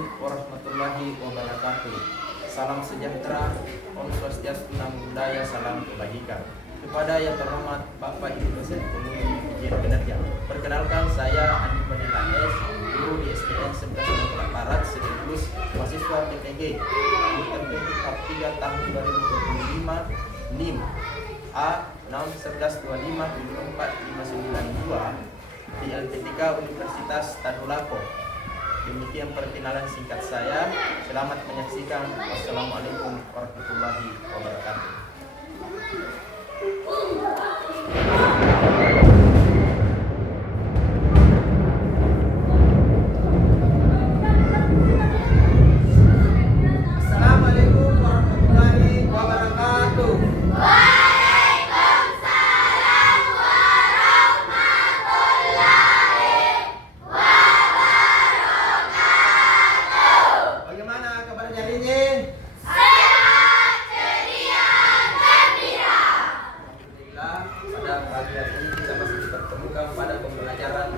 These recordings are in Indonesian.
Assalamualaikum warahmatullahi wabarakatuh. Salam sejahtera, Om Swastiastu, Namo Buddhaya, salam kebajikan. Kepada yang terhormat Bapak Ibu dosen pembimbing ujian kinerja. Perkenalkan, saya Andi Vanilla S, guru di SDN 11 Barat, sekaligus mahasiswa PTG bertempat tahap 3 tahun 2025, NIM A 6112574 592 di LPTK Universitas Tadulako. Demikian perkenalan singkat saya. Selamat menyaksikan. Wassalamualaikum warahmatullahi wabarakatuh. Assalamualaikum warahmatullahi wabarakatuh. Bagaimana kabarnya hari ini? Sehat, ceria, gembira. Alhamdulillah, pada pagi hari ini kita masih dipertemukan pada pembelajaran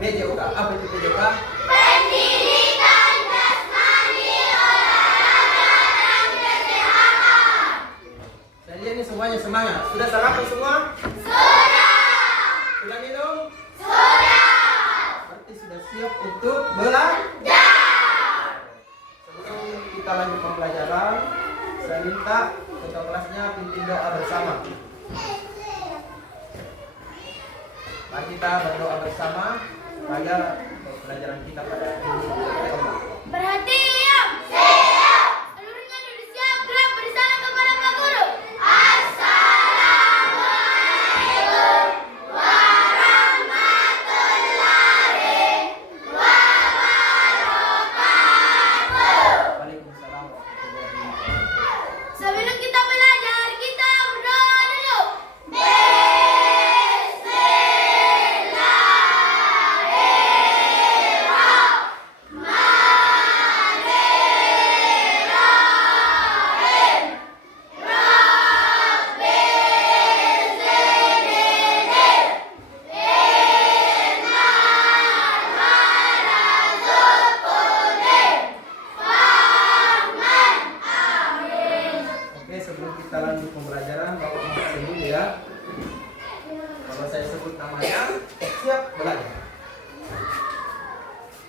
PJOK. Apa itu PJOK? Pendidikan jasmani, olahraga, dan kesehatan. Saya lihat ini semuanya semangat. Sudah sarapan semua? Sudah. Sudah minum? Sudah. Berarti sudah siap untuk belajar. Sebelum kita lanjut pembelajaran, saya minta ketua kelasnya pimpin doa bersama. Mari kita berdoa bersama agar pembelajaran kita pada hari ini bermanfaat. Perhatian. Siap. Seluruhnya duduk siap. Gerak bersama kepada Pak Guru. Assalamualaikum warahmatullahi wabarakatuh. Waalaikumsalam warahmatullahi wabarakatuh. Sebelum kita belajar, kita berdoa dulu. Bismillahirrahmanirrahim. Rabbi zidni ilman warzuqni fahman. Amin. Oke, sebelum kita lanjut pembelajaran, Bapak Ibu dulu ya. Kalau saya sebut namanya, siap belajar.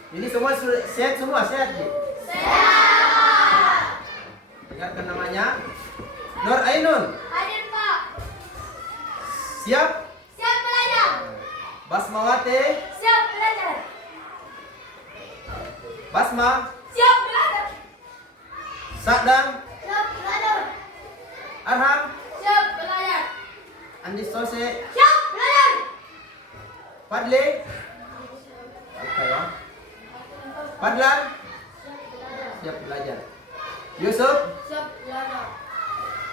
Ini semua sehat semua, sehat Ji? Sehat. Dengarkan namanya. Nur Ainun. Hadir Pak. Siap? Siap belajar. Basmawati. Siap belajar. Basma. Siap belajar. Sadam. Siap belajar. Arham. Siap belajar. Andi Sose. Siap belajar. Fadli. Apa ya? Fadlan. Siap belajar. Yusuf. Siap belajar.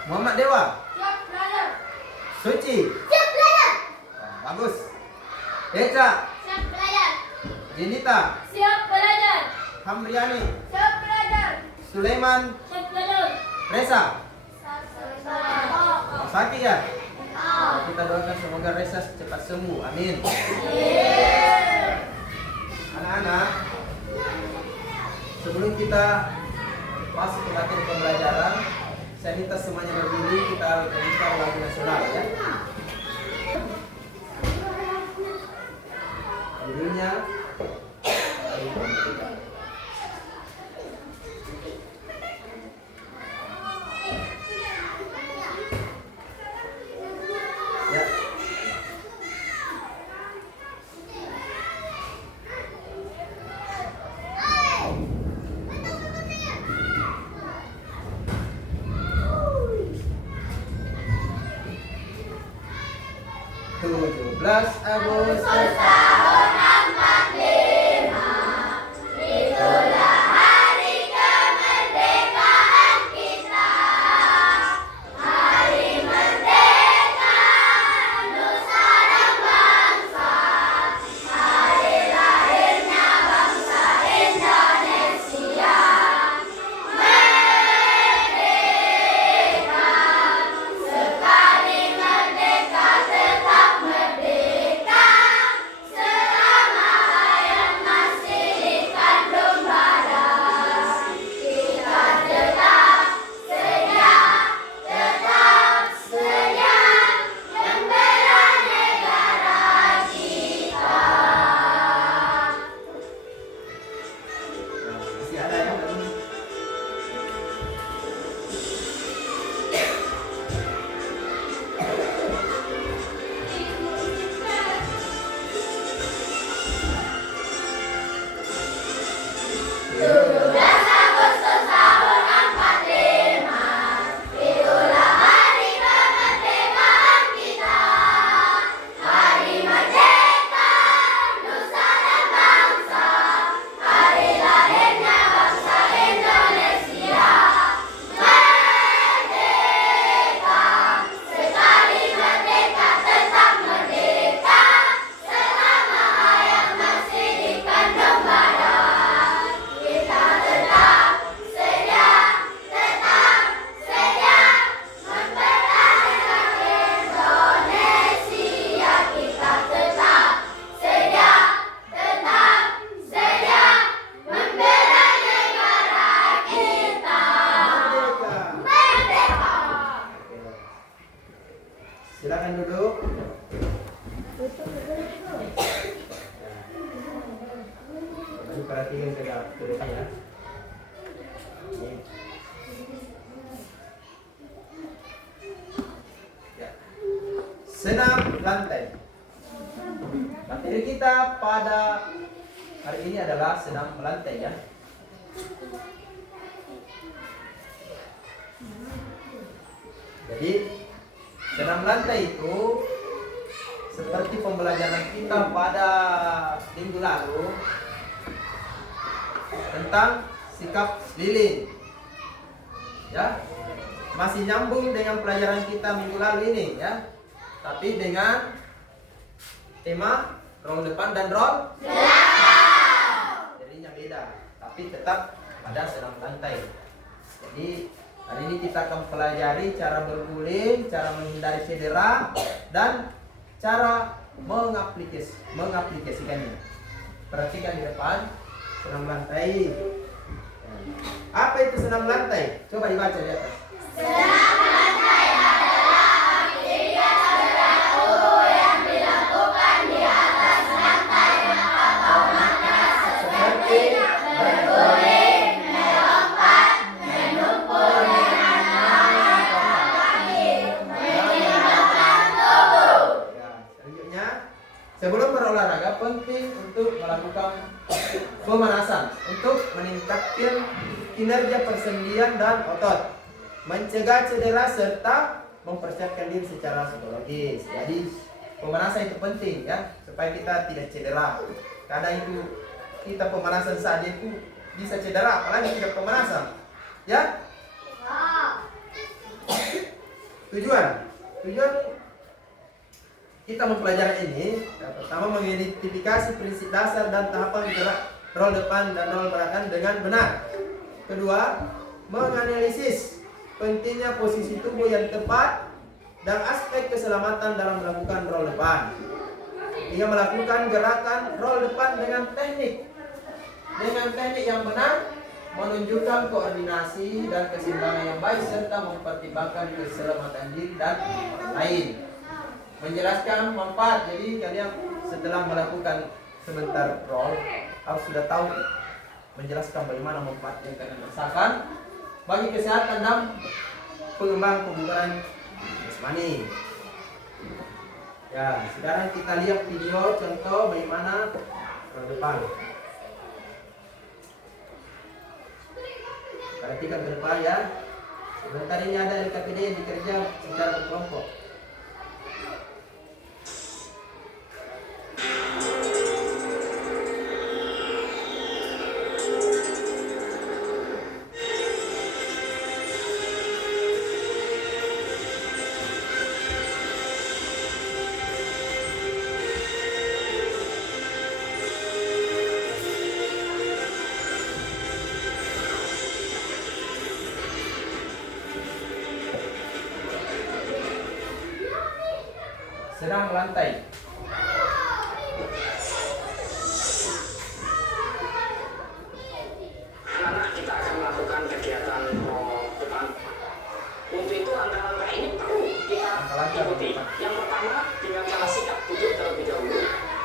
Muhammad Dewa. Siap belajar. Suci. Siap belajar. Bagus. Eca. Siap belajar. Jenita. Siap belajar. Hamriani. Siap belajar. Sulaiman. Siap belajar. Reza. Siap. Sakit ya? Kita doakan semoga Reza cepat sembuh. Amin. Anak-anak, sebelum kita masuk ke materi pembelajaran, saya minta semuanya berdiri, kita menyanyikan lagu nasional ya. Judulnya ya. Tujuh belas Agustus Tahun 45 itu perhatikan ke depan ya. Ini. Ya. Senam lantai. Materi kita pada hari ini adalah senam melantai ya. Jadi senam lantai itu seperti pembelajaran kita pada minggu lalu tentang sikap lilin. Ya. Masih nyambung dengan pelajaran kita minggu lalu ini ya. Tapi dengan tema roll depan dan roll belakang. Jadinya beda, tapi tetap ada senam lantai. Jadi hari ini kita akan pelajari cara berguling, cara menghindari cedera, dan cara mengaplikasikannya. Perhatikan di depan senam lantai. Apa itu senam lantai? Coba dibaca di atas. Senam lantai adalah kegiatan berlaku yang dilakukan di atas lantai atau matras seperti berguling, melompat, menumpul dengan mengangkat kaki, meninggalkan tubuh. Ya, selanjutnya, sebelum berolahraga penting untuk melakukan pemanasan untuk meningkatkan kinerja persendian dan otot, mencegah cedera serta mempersiapkan diri secara psikologis. Jadi pemanasan itu penting ya, supaya kita tidak cedera. Kadang itu kita pemanasan saja itu bisa cedera, apalagi tidak pemanasan. Ya. Tujuan kita mempelajari ini, yang pertama mengidentifikasi prinsip dasar dan tahapan gerak roll depan dan roll belakang dengan benar. Kedua, menganalisis pentingnya posisi tubuh yang tepat dan aspek keselamatan dalam melakukan roll depan. Ia melakukan gerakan roll depan dengan teknik yang benar, menunjukkan koordinasi dan keseimbangan yang baik serta mempertimbangkan keselamatan diri dan orang lain. Menjelaskan manfaat. Jadi kalian setelah melakukan sebentar roll harus sudah tahu menjelaskan bagaimana manfaat yang kalian rasakan bagi kesehatan dan pengembangan kebugaran jasmani. Ya, sekarang kita lihat video contoh bagaimana roll depan. Perhatikan ke depan ya. Sebentar ini ada LKPD yang dikerja secara berkelompok. Senam lantai. Anak-anak kita akan melakukan kegiatan roll depan. Untuk itu langkah-langkah ini perlu kita ikuti. Yang pertama dengan cara sikap duduk terlebih dahulu,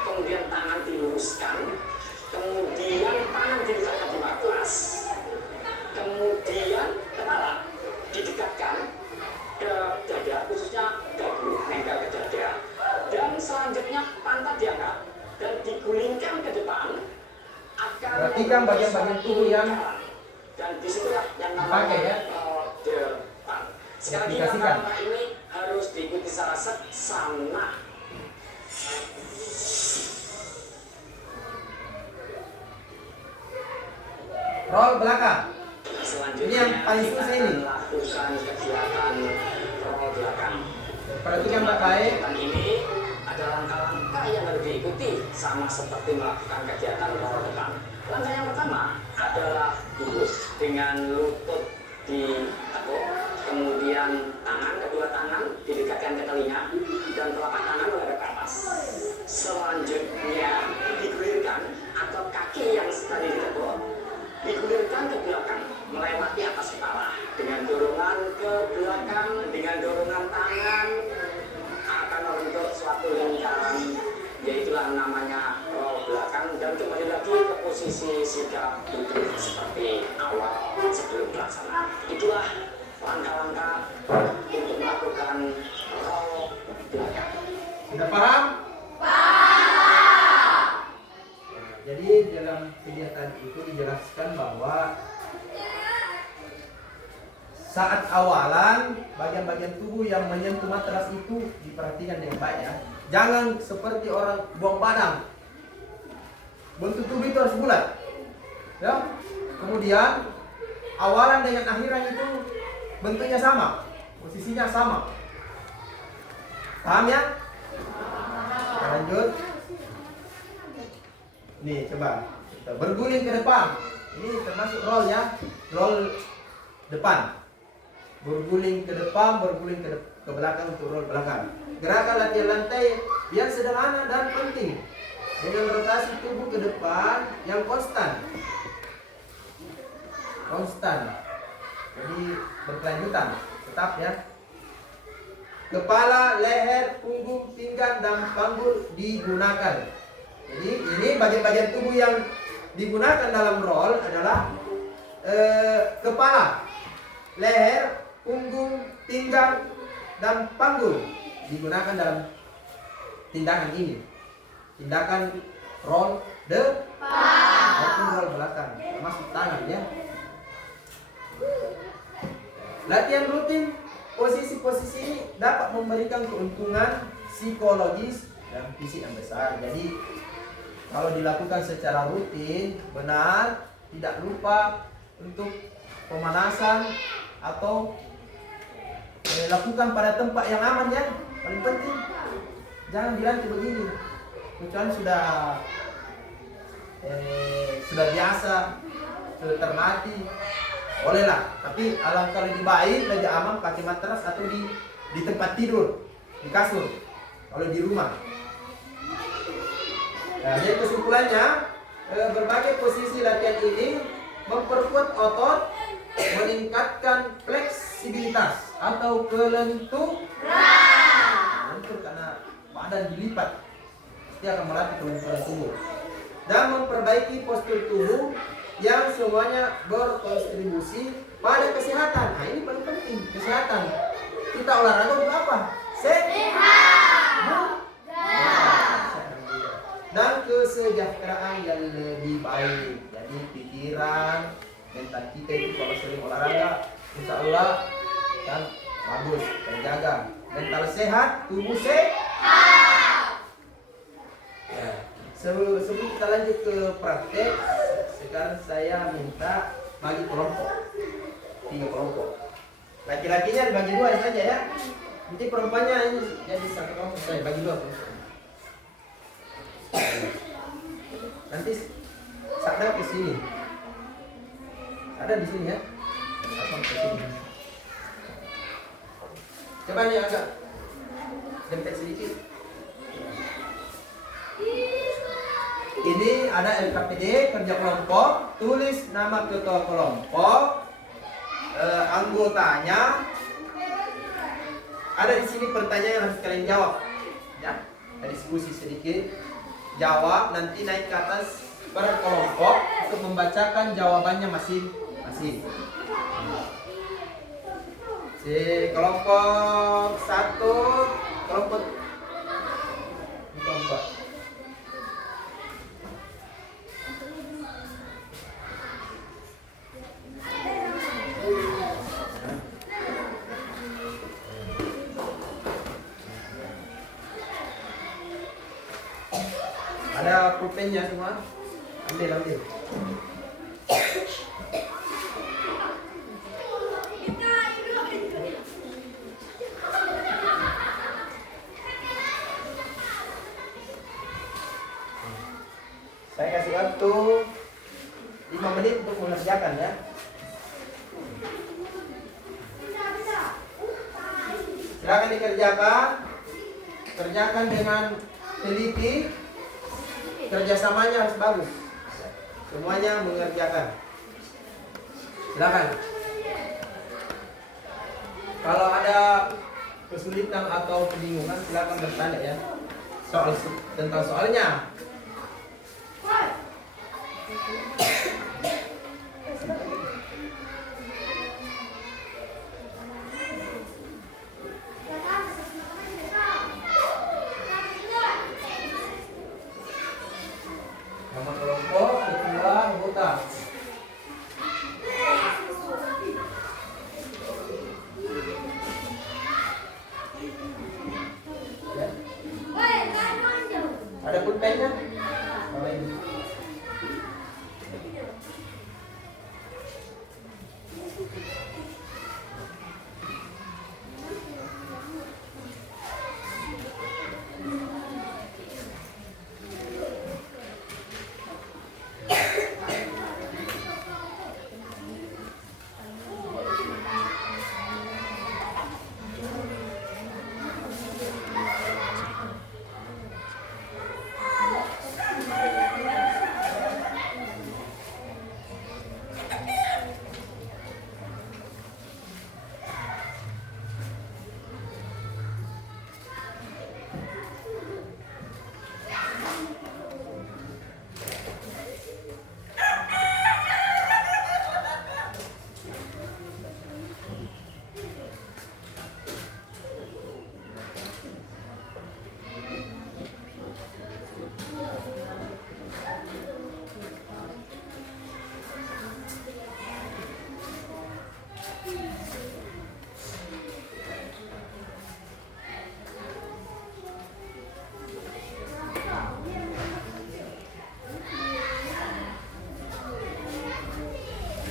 kemudian tangan diluruskan, kemudian tangan dilekatkan di matras, kemudian kepala didekatkan ke dada, khususnya dagu, nempel ke dada, dan selanjutnya pantat diangkat dan digulingkan ke depan. Perhatikan bagian-bagian tubuh yang dan disitulah yang dipakai ya. Depan. Sekali lagi Aplikasikan. langkah ini harus diikuti secara seksama. Roll belakang. Selanjutnya Ini yang paling kita susah akan ini. lakukan kegiatan roll belakang. Perhatikan baik-baik. Dan ini ada langkah-langkah yang harus diikuti sama seperti melakukan kegiatan roll depan. Langkah yang pertama adalah duduk dengan lutut ditekuk, kemudian kedua tangan didekatkan ke telinga dan telapak tangan menghadap ke atas. Selanjutnya digulirkan atau kaki yang tadi ditekuk digulirkan ke belakang melewati atas kepala dengan dorongan ke belakang, dengan dorongan tangan akan membentuk suatu lingkaran, yaitulah namanya roll belakang dan kembali lagi ke posisi sikap duduk seperti awal sebelum pelaksanaan. Itulah langkah-langkah untuk melakukan roll belakang. Sudah paham? Paham. Jadi dalam kegiatan itu dijelaskan bahwa saat awalan bagian-bagian tubuh yang menyentuh matras itu diperhatikan dengan baik ya. Jangan seperti orang buang padang. Bentuk tubuh itu harus bulat. Ya. Kemudian awalan dengan akhiran itu bentuknya sama, posisinya sama. Paham ya? Kita lanjut. Nih coba kita berguling ke depan. Ini termasuk roll ya, roll depan. Berguling ke depan, berguling ke belakang untuk roll belakang. Gerakan latihan lantai yang sederhana dan penting dengan rotasi tubuh ke depan yang konstan. Jadi berkelanjutan, tetap ya. Kepala, leher, punggung, pinggang, dan panggul digunakan. Jadi ini bagian-bagian tubuh yang digunakan dalam roll adalah kepala, leher, punggung, pinggang, dan panggul digunakan dalam tindakan ini. Tindakan roll depan maupun roll belakang, termasuk tangan ya. Latihan rutin posisi-posisi ini dapat memberikan keuntungan psikologis dan fisik yang besar. Jadi kalau dilakukan secara rutin, benar, tidak lupa untuk pemanasan atau lakukan pada tempat yang aman ya. Paling penting jangan dilantik begini. Kecuali sudah biasa, sudah terlatih, bolehlah. Tapi alangkah lebih baik, lebih aman pakai matras atau di tempat tidur, di kasur, kalau di rumah. Nah, jadi kesimpulannya, berbagai posisi latihan ini memperkuat otot, meningkatkan fleksibilitas atau kelenturan. Lentur karena badan dilipat, dia akan melatih kelenturan tubuh dan memperbaiki postur tubuh yang semuanya berkontribusi pada kesehatan. Nah ini paling penting, kesehatan. Kita olahraga untuk apa? Sehat. Dan kesejahteraan yang lebih baik. Jadi pikiran, mental kita itu kalau sering olahraga, insya Allah kan bagus, terjaga. Mental sehat, tubuh sehat. Ya. Sebelum kita lanjut ke praktek, sekarang saya minta bagi kelompok, 3 kelompok. Laki-lakinya dibagi 2 saja ya. Nanti perempuannya ini jadi 1 kelompok, saya bagi 2 kelompok. Nanti Sada ke sini, ada di sini ya. Sada ke sini. Coba nih agak dempet sedikit. Ini ada LKPD kerja kelompok, tulis nama ketua kelompok, anggotanya. Ada di sini pertanyaan yang harus kalian jawab. Ya, kita diskusi sedikit, jawab, nanti naik ke atas berkelompok untuk membacakan jawabannya masing-masing. Si kelompok 1, kelompok ada pulpennya semua, ambil. Saya kasih waktu 5 menit untuk mengerjakan ya. Silakan dikerjakan, kerjakan dengan teliti. Kerjasamanya harus bagus. Semuanya mengerjakan. Silakan. Kalau ada kesulitan atau kebingungan, silakan bertanya ya. Tentang soalnya. Nama kelompok ketua anggota. Ya. Ada pulpennya? Oh, ini.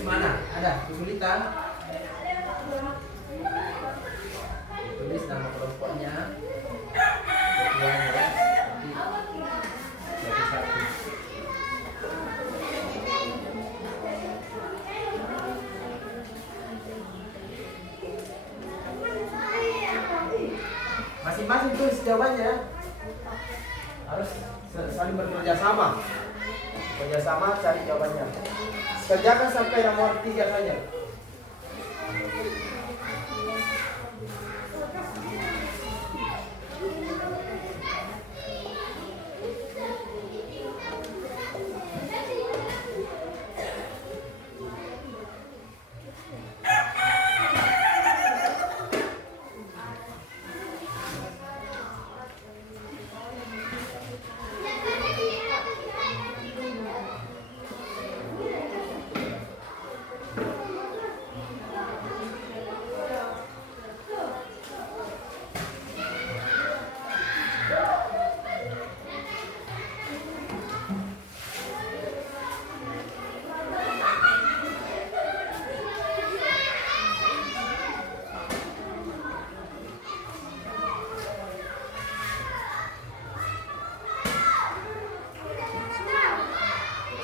Mana? Ada kesulitan? Tulis nama kelompoknya. Ketuanya ya. Jadi satu. Masing-masing tulis jawabannya. Harus saling bekerja sama. Bekerja sama cari jawabannya. Kerjakan sampai nomor 3 saja.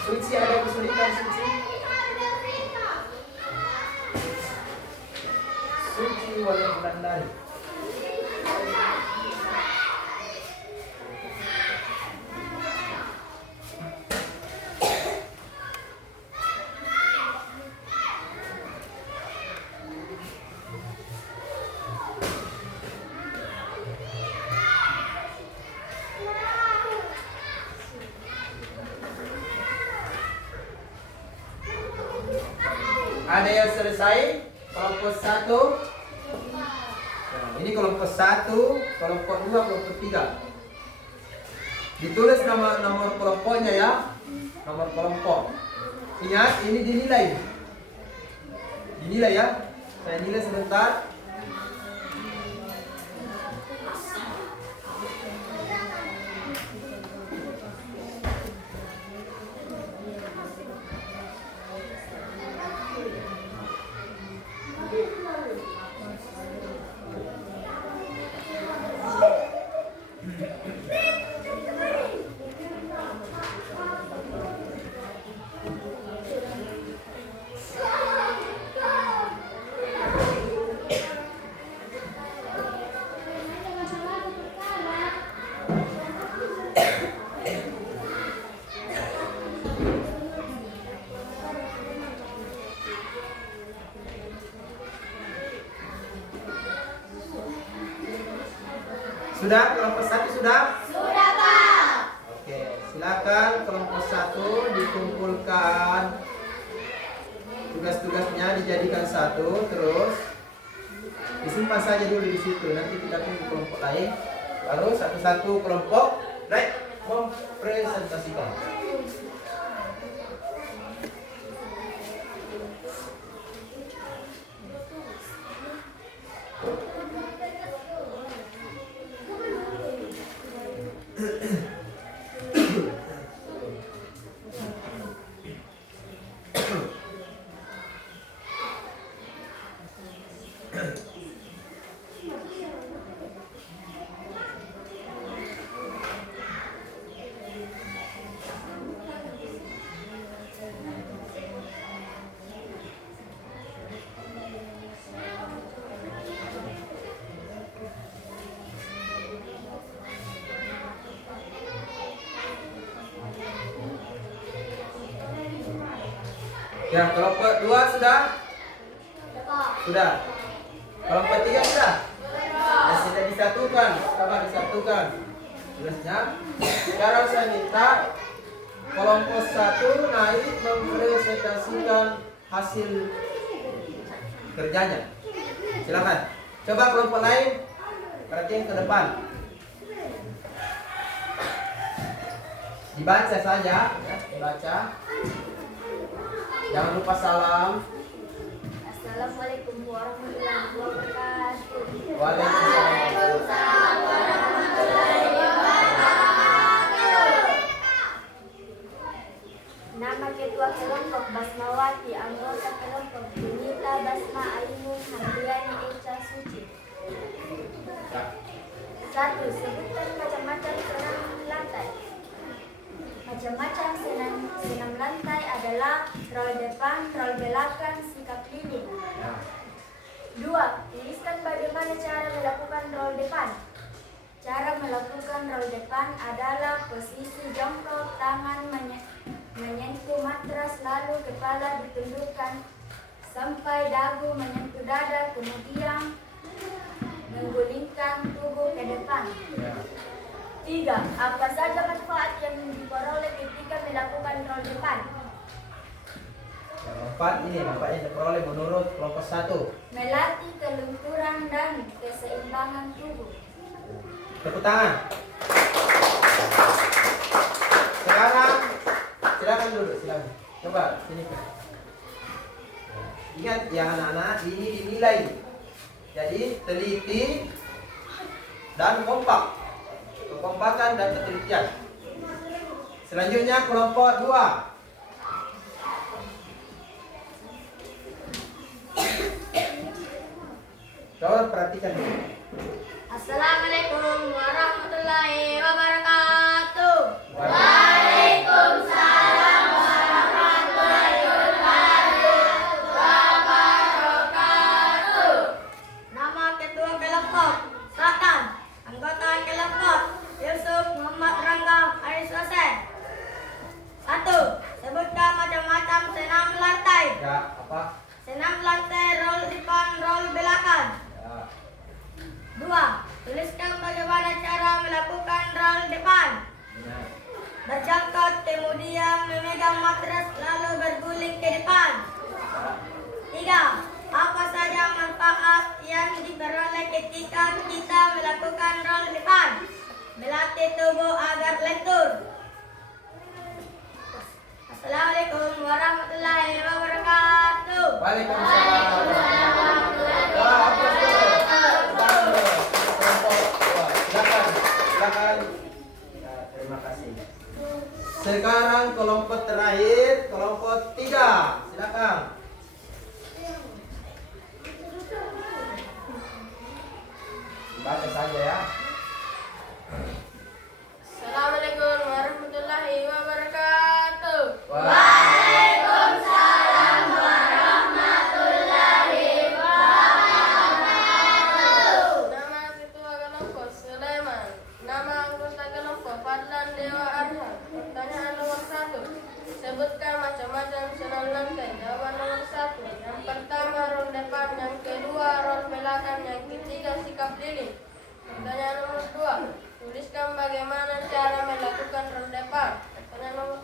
Suci, ada kesulitan Suci? Suci wayang Wulandari. Ada yang selesai? Kelompok 1. Ini kelompok 1, kelompok 2, kelompok 3. Ditulis nomor kelompoknya ya. Nomor kelompok. Ingat, ini dinilai. Dinilai ya. Saya nilai sebentar. Sudah? Kelompok 1 sudah? Sudah, Pak. Oke, silakan kelompok satu dikumpulkan, tugas-tugasnya dijadikan satu, terus disimpan saja dulu di situ. Nanti kita tunggu kelompok lain, lalu satu-satu kelompok naik mempresentasikan. Ya, kelompok 2 sudah? Sudah. Kelompok 3 sudah? Ya, sudah disatukan. Coba disatukan. Tugasnya. Sekarang saya minta kelompok 1 naik mempresentasikan hasil kerjanya. Silakan. Coba kelompok lain perhatiin ke depan. Dibaca saja, ya, dibaca. Jangan lupa salam. Assalamualaikum warahmatullahi wabarakatuh. Waalaikumsalam. Nama ketua kelompok Basmawati, anggota kelompok Bunita Basma Ainun Hamdiani Echa Suci. 1. Sebutkan macam-macam senam lantai. Macam-macam senam lantai adalah roll depan, roll belakang, sikap lini. 2. Tuliskan bagaimana cara melakukan roll depan. Cara melakukan roll depan adalah posisi jongkok, tangan menyentuh matras, lalu kepala ditundukkan sampai dagu menyentuh dada, kemudian menggulingkan tubuh ke depan. 3. Apa saja manfaat yang diperoleh ketika melakukan roll depan? Manfaat ini, manfaat yang diperoleh menurut kelompok 1. Melatih kelenturan dan keseimbangan tubuh. Tepuk tangan. Sekarang silakan duduk, silakan. Coba sini. Ingat ya anak-anak, ini dinilai. Jadi teliti dan kompak. Kekompakan dan ketelitian. Selanjutnya kelompok 2. Coba perhatikan dulu. Assalamualaikum warahmatullahi wabarakatuh. Waalaikumsalam warahmatullahi wabarakatuh. Nama ketua kelompok Satan, anggota kelompok Yusuf Muhammad Rangga Aris Hussein. 1. Sebutkan macam-macam senam lantai. Ya, apa? Senam lantai roll depan, roll belakang. Ya. 2. Tuliskan bagaimana cara melakukan roll depan. Benar. Berjangkut, kemudian memegang matras lalu berguling ke depan. 3. Apa saja manfaat yang diperoleh ketika kita melakukan roll depan? Melatih tubuh agar lentur. Assalamualaikum warahmatullahi wabarakatuh. Waalaikumsalam. Silakan. Ya, terima kasih. Sekarang kelompok terakhir, kelompok 3. Silakan. Baca saja ya. Assalamualaikum warahmatullahi wabarakatuh. Waalaikumsalam warahmatullahi wabarakatuh. Nama ketua kelompok Sulaiman. Nama anggota kelompok Fadlan Dewa Arhan. Pertanyaan nomor 1. Sebutkan macam-macam senam lantai. Jawaban nomor 1. Yang pertama roll depan, yang kedua roll belakang, yang ketiga sikap lilin. Pertanyaan nomor 2. Tuliskan bagaimana cara melakukan roll depan. Pertanyaan nomor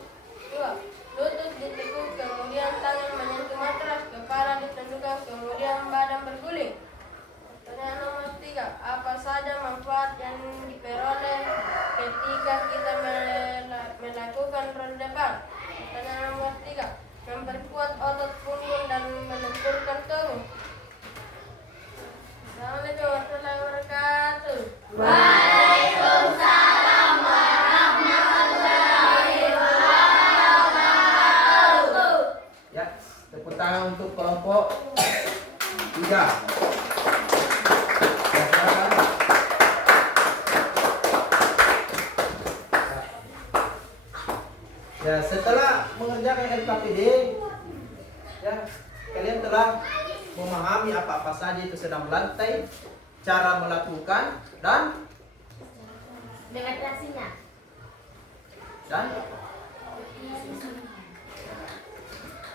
2. Lutut ditekuk, kemudian tangan menyentuh matras, kepala ditundukkan, kemudian badan berguling. Pertanyaan nomor 3. Apa saja manfaat yang diperoleh ketika kita melakukan roll depan? Pertanyaan nomor 3. Memperkuat otot punggung dan melenturkan tubuh. Assalamualaikum warahmatullahi wabarakatuh. Waalaikumsalam warahmatullahi wabarakatuh. Ya, tepuk tangan untuk kelompok 3. Ya, silakan. Ya, setelah mengerjakan LKPD, ya, kalian telah memahami apa-apa saja itu sedang melantai, cara melakukan dan Demonstrasinya.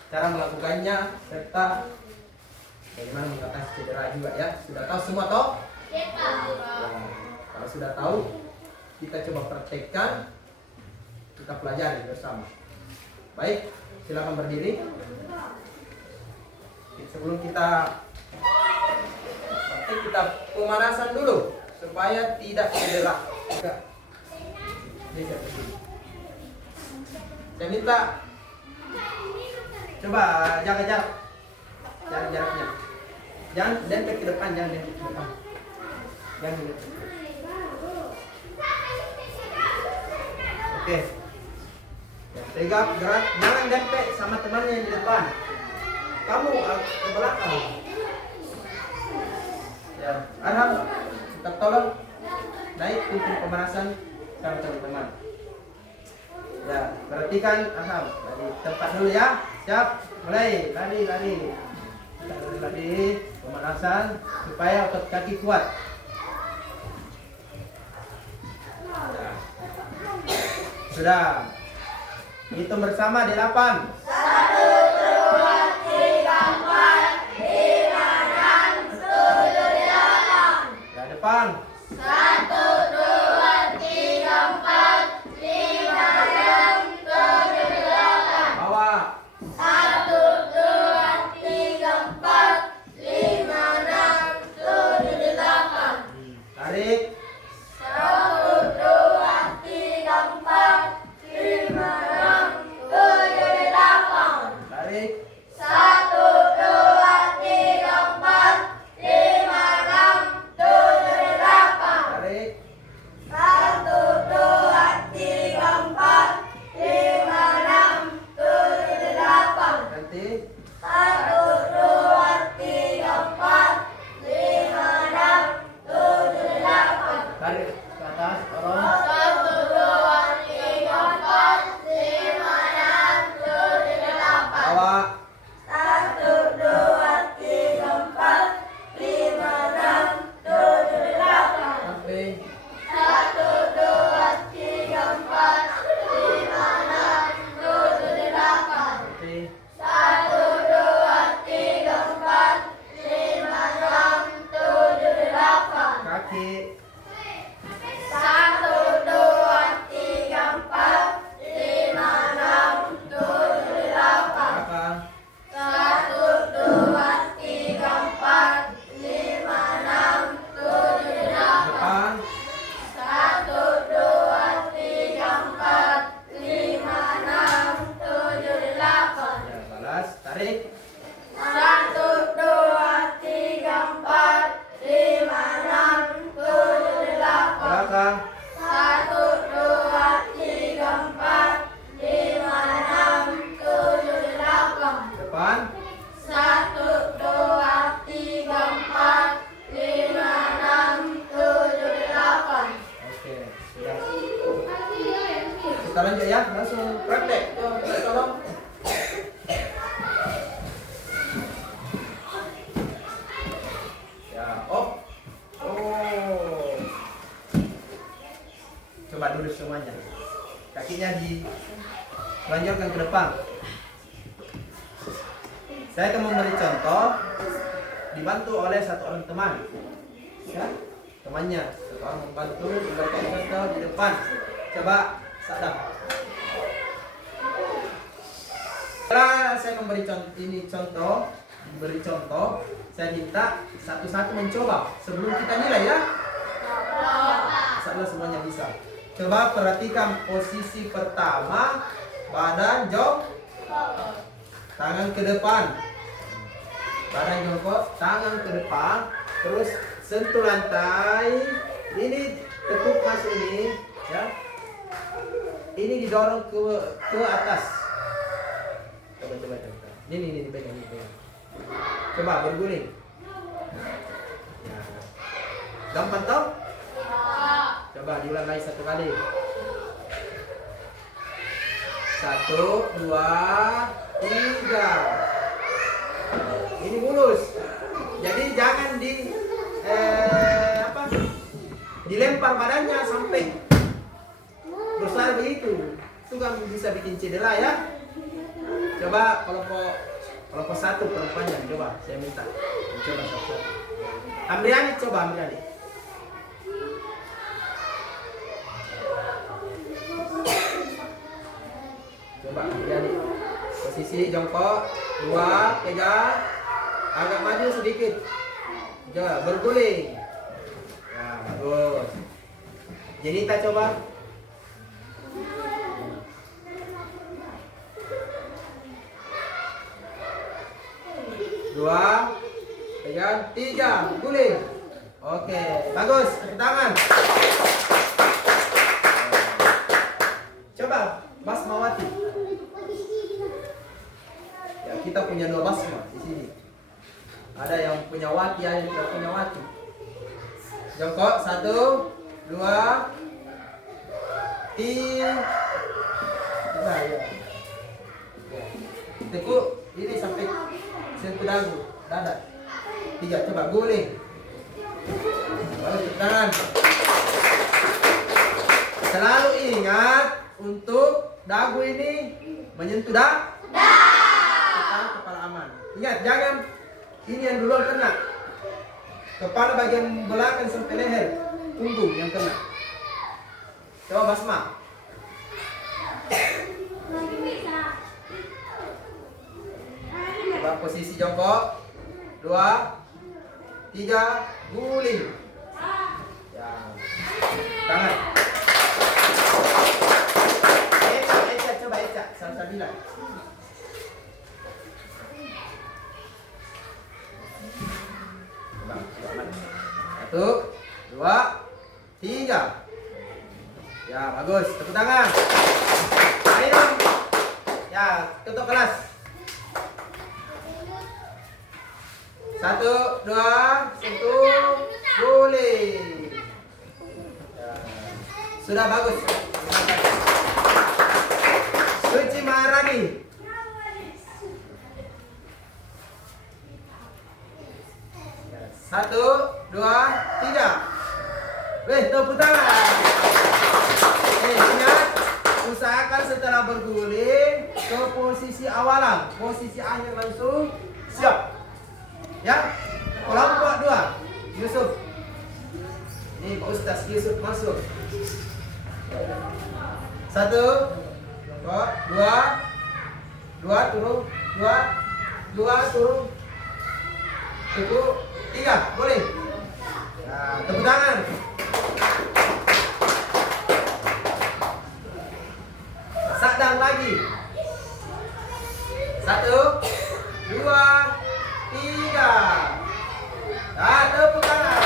cara melakukannya serta bagaimana mengatasi cedera juga ya. Sudah tahu semua toh? Ya, Pak. Ya, kalau sudah tahu, kita coba praktekkan, kita pelajari bersama. Baik, silakan berdiri. Sebelum kita praktek, kita pemanasan dulu supaya tidak cedera. Saya minta coba jaga jaraknya. Jangan dempet ke depan, jangan dempet ke depan. Jangan dempet. Oke. Ya, tegap, gerak, jangan dempet sama temannya yang di depan. Kamu ke belakang. Ya, Arham, kita tolong naik untuk pemanasan sama teman-teman. Ya, perhatikan Arham dari tempat dulu ya. Siap, mulai lari. Kita lari pemanasan supaya otot kaki kuat. Ya. Sudah. Hitung bersama di 8. 1, 2, 3, 4, 5, 6, 7, 8. Ya, depan. 1, 2, 3, 4, 5, 6, 7, 8. Bawah. 1, 2, 3, 4, 5, 6, 7, 8. Tarik. 1, 2, 3, 4, 5, 6, 7, 8. Tarik. 1, 2, 3, 4, 5, 6, 7, 8. Tarik. 1, 2, 3, 4, 5, 6, 7, 8. Ganti. 1, 2, 3, 4, 5, 6, 7, 8. Tarik ke atas. Dorong. 1, 2, 3, 4, 5, 6, 7, 8. Bawah. 1, 2, 3, 4, 5, 6, 7, 8. Samping. 1, 2, 3, 4, 5, 6, 7, 8. Oke. 1, 2, 3, 4, 5, 6, 7, 8. Kaki. 1, 2, 3, 4, 5, 6, 7, 8. Belakang. 1, 2, 3, 4, 5, 6, 7, 8. Depan. 1, 2, 3, 4, 5, 6, 7, 8. Ya, balas. Tarik. 1, 2, 3, 4, 5, 6, 7, 8. Belakang. 1, 2, 3, 4, 5, 6, 7, 8. Depan. 1, 2, 3, 4, 5, 6, 7, 8. Oke. Sudah. Kita lanjut ya. Langsung praktek. Yuk, kita tolong. Ya, op. Oh. Coba dulu semuanya. Kakinya dilanjutkan ke depan. Saya akan memberi contoh dibantu oleh satu orang teman. Ya, temannya satu orang membantu memberikan contoh di depan. Coba sadar. Setelah saya memberi contoh, saya minta satu-satu mencoba sebelum kita nilai ya. Insyaallah semuanya bisa. Coba perhatikan posisi pertama, badan jongkok, tangan ke depan. Badan jongkok, tangan ke depan, terus sentuh lantai. Ini tekuk masuk ini, ya. Ini didorong ke atas. Coba. Ini dipegang. Coba berguling. Ya. Gampang toh? Coba diulang lagi satu kali. 1, 2, 3. Ini mulus. Jadi jangan dilempar badannya sampai besar begitu. Itu kan bisa bikin cedera ya. Coba kelompok 1 perempuannya, coba saya minta. Coba satu. Amriani coba Amriani. Coba Amriani. Posisi jongkok, 2, pegang. Agak maju sedikit. Coba berguling. Ya, bagus. Jenita coba. 2, pegang, 3, guling. Oke, bagus. Tepuk tangan. Coba Basmawati. Ya, kita punya 2 basma di sini. Ada yang punya wati, ada yang tidak punya wati. Jongkok 1, 2, 3. Coba ya. Tekuk ini sampai sentuh dagu, dada. 3, coba guling. Baru tangan. Selalu ingat untuk dagu ini menyentuh kepala aman. Ingat, jangan ini yang duluan kena. Kepala bagian belakang sampai leher, punggung yang kena. Coba Basma. Coba posisi jongkok, 2, 3, guling. Ya. Tangan. Eca, coba Eca, Salsabila. Coba. 1, 2, 3. Ya, bagus. Tepuk tangan. Ayo dong. Ya, ketuk kelas. 1, 2, sentuh, guling. Ya. Sudah bagus. Suci Maharani. 1, 2, 3. Tepuk tangan. Ingat, usahakan setelah berguling ke posisi awalan, posisi akhir langsung siap. Ya, kelompok 2, Yusuf. Ini Pak Ustaz Yusuf masuk. 1, 2 turun, 2 turun, 3, boleh. Nah, tepuk tangan. Sadang lagi. 1, 2, 3. Nah, tepuk tangan.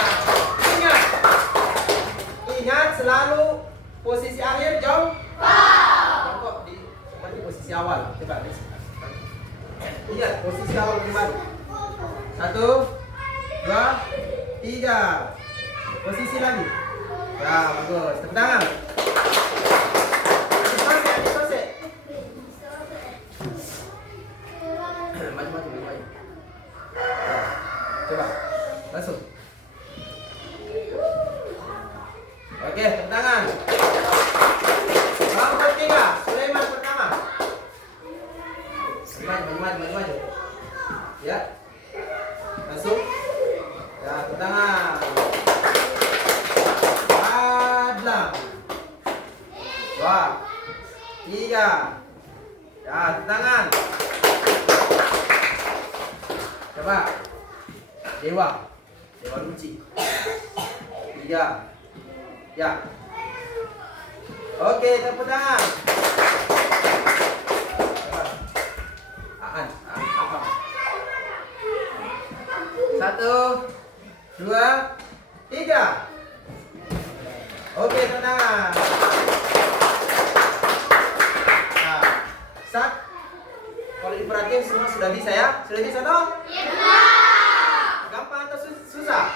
Ingat selalu posisi akhir jongkok di seperti posisi awal. Coba ingat posisi awal kembali. 1, 2, 3. Posisi lagi. Ya, bagus. Tepuk tangan. Maju. Coba, langsung. Oke, tepuk tangan. Kelompok 3, Sulaiman pertama. Maju. Ya. Langsung. Ya, tepuk tangan. Adlam. 2, 3. Ya, tepuk tangan. Coba. Dewa. Dewa Luci. 3. Ya. Oke, tepuk tangan. Aan. 1, 2, 3. Oke, tenang. Nah, Sat. Kalau diperhatiin semua sudah bisa ya? Sudah bisa toh? Iya. Gampang atau susah?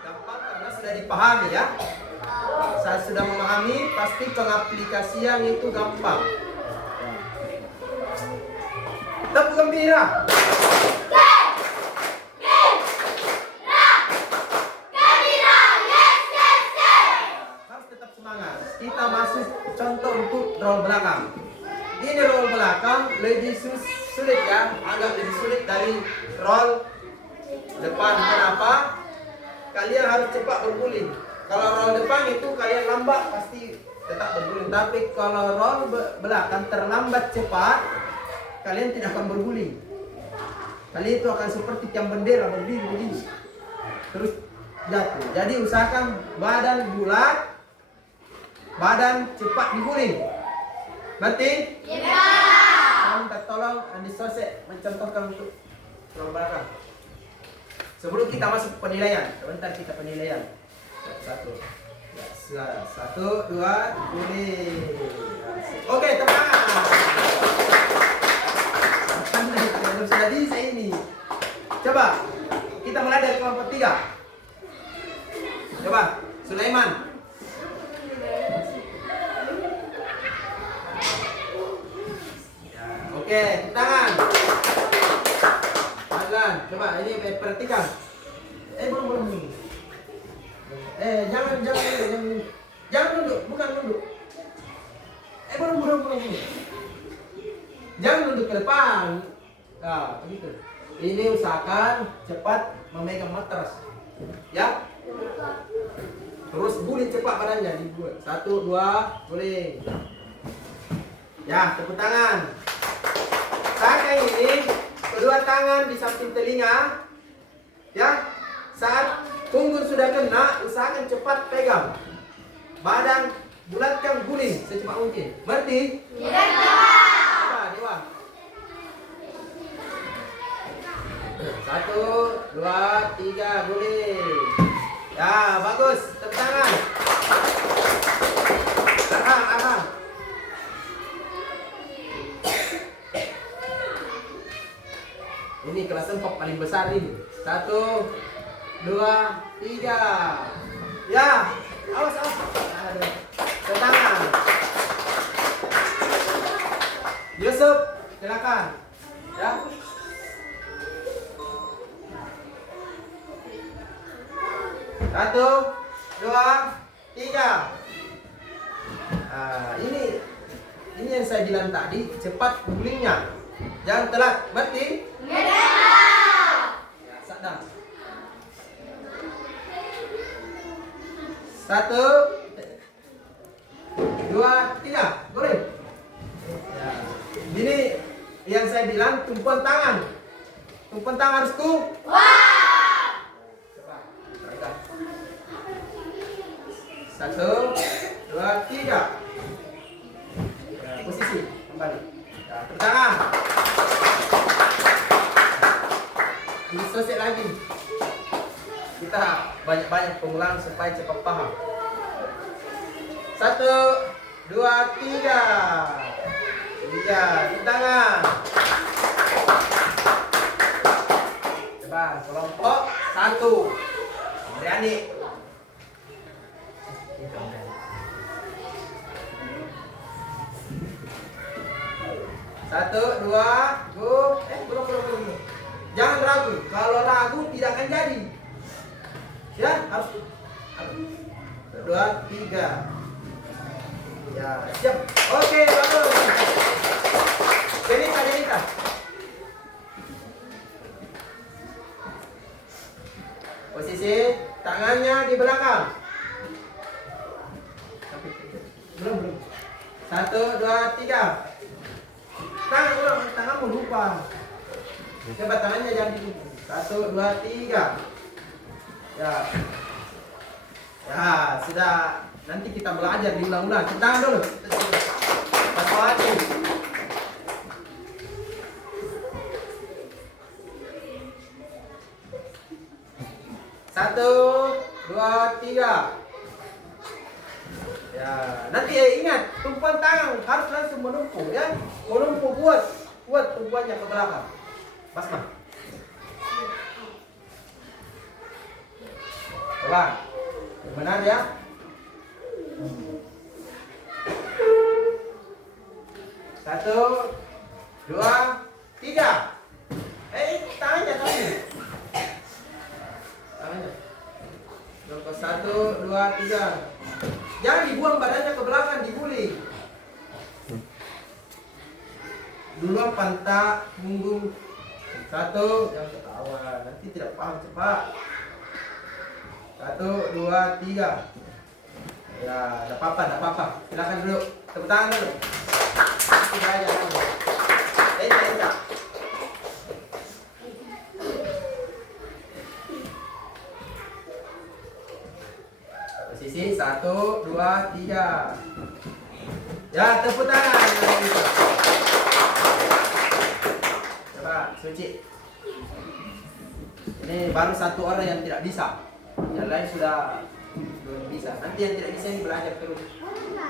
Gampang karena sudah dipahami ya. Saya sudah memahami, pasti pengaplikasian itu gampang. Tepuk gembira. Harus tetap semangat. Kita masuk contoh untuk roll belakang. Ini roll belakang lebih sulit ya, agak lebih sulit dari roll depan. Kenapa? Kalian harus cepat berguling. Kalau roll depan itu kalian lambat pasti tetap berguling. Tapi kalau roll belakang terlambat cepat, kalian tidak akan berguling. Kalian itu akan seperti tiang bendera berdiri begini, terus jatuh. Jadi usahakan badan bulat, badan cepat diguling. Berarti? Iya. Saya minta tolong Andi Sose mencontohkan untuk roll belakang. Sebelum kita masuk penilaian, sebentar kita penilaian. 1, 2, guling. Oke, teman. Sudah bisa ini. Coba kita mulai dari kelompok 3. Coba Sulaiman. Oke, tangan. Tangan. Coba ini perhatikan. Belum. Jangan duduk, bukan duduk. Belum. Jangan duduk ke depan. Nah, begitu. Ini usahakan cepat memegang matras. Ya. Terus guling cepat badannya dibuat. 1, 2, guling. Ya, tepuk tangan. Saat ini kedua tangan di samping telinga. Ya. Saat punggung sudah kena, usahakan cepat pegang. Badan bulatkan, guling secepat mungkin. Berarti? Iya. Dewa. 1, 2, 3, guling. Ya, bagus. Tepuk tangan. Arham. Ini kelas 4 paling besar ini. 1, 2, 3. Ya, awas. Aduh. Tepuk tangan. Yusuf, silakan. Ya. 1, 2, 3. Nah, ini yang saya bilang tadi, cepat gulingnya. Jangan telat. Berarti? Ya, sadar. 1, 2, 3, guling. Ya. Ini yang saya bilang tumpuan tangan. Tumpuan tangan harus kuat. 1, 2, 3. Ya, posisi kembali. Ya, tangan. Ini selesai lagi. Kita banyak-banyak pengulangan supaya cepat paham. 1, 2, 3. Iya, tangan. Coba kelompok 1. Berani. 1, 2, go. Belum. Jangan ragu. Kalau ragu tidak akan jadi. Ya, harus. 2, 3. Ya, siap. Oke, bagus. Denita. Posisi tangannya di belakang. Belum. 1, 2, 3. Tanganmu lupa. Coba tangannya jangan di 1, 2, 3. Ya. Ya, sudah. Nanti kita belajar diulang-ulang. Kita tangan dulu. Satu hati. Satu, dua, tiga. Ya, nanti ingat, tumpuan tangan harus langsung menumpuk ya. Menumpuk buat tumpuannya ke belakang. Basma. Coba. Benar ya? Satu, dua, tiga. Tangannya tadi. Tangannya. Nomor 1, 2, 3. Jangan dibuang badannya ke belakang, diguling. Duluan pantat, punggung. 1, jangan ketawa, nanti tidak paham cepat. 1, 2, 3. Ya, tidak apa-apa. Silakan duduk. Tepuk tangan dulu. Sudah aja dulu. Eja. Posisi 1, 2, 3. Ya, tepuk tangan. Coba, Suci. Ini baru satu orang yang tidak bisa. Yang lain sudah belum bisa. Nanti yang tidak bisa ini belajar terus.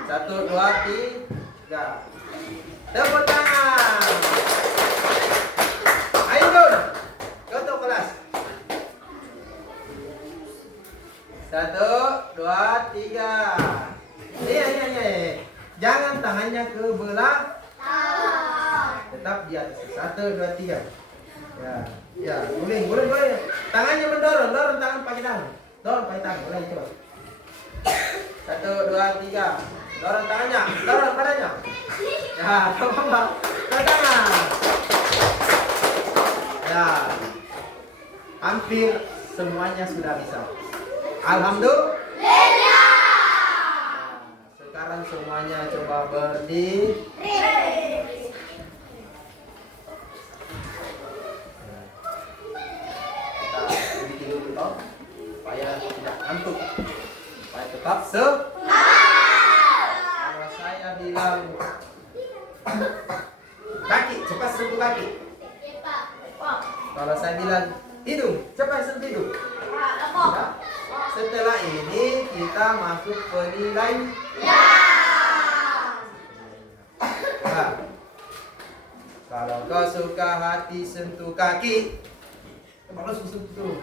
1, 2, 3. Tepuk tangan. Ayo Dun. Contoh kelas. 1, 2, 3. Iya. Jangan tangannya ke belakang. Tetap di atas. 1, 2, 3. Ya, boleh. Tangannya mendorong tangan pakai tangan. Dorong pakai tangan. Boleh coba. 1, 2, 3. Dorong tangannya, dorong badannya. Ya, coba. Tangan. Ya. Hampir semuanya sudah bisa. Alhamdulillah. Sekarang semuanya coba berdiri. Kita bikin dulu toh, supaya tidak ngantuk, supaya tetap kalau saya bilang kaki, cepat sentuh kaki. Kalau saya bilang hidung, cepat sentuh hidung. Ya. Setelah ini kita masuk penilaian. Nah, kalau kau suka hati sentuh kaki, kalau sentuh.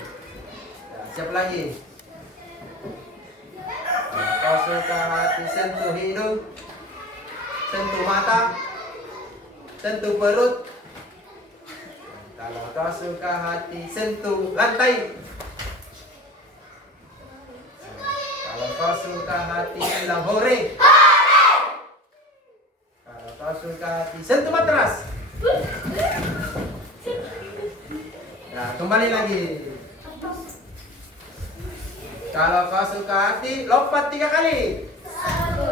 Ya, siap lagi. Kalau kau suka hati sentuh hidung, sentuh mata, sentuh perut. Kalau kau suka hati sentuh lantai. Kalau kau suka hati bilang hore. Kalau kau suka hati sentuh matras. Nah, kembali lagi. Kalau kau suka hati lompat 3 kali. 1, 2,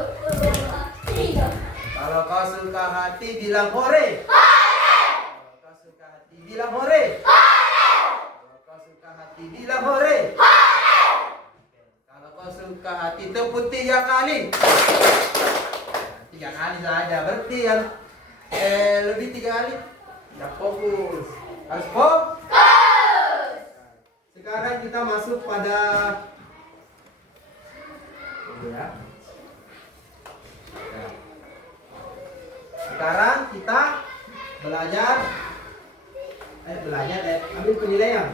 3. Kalau kau suka hati bilang hore. Kalau kau suka hati bilang hore. Kalau kau suka hati bilang hore. Kalau kau suka hati tepuk 3 kali. 3 kali saja. Berarti yang lebih 3 kali. Ya fokus. Harus fokus. Sekarang kita masuk pada ya. Sekarang kita belajar ambil penilaian.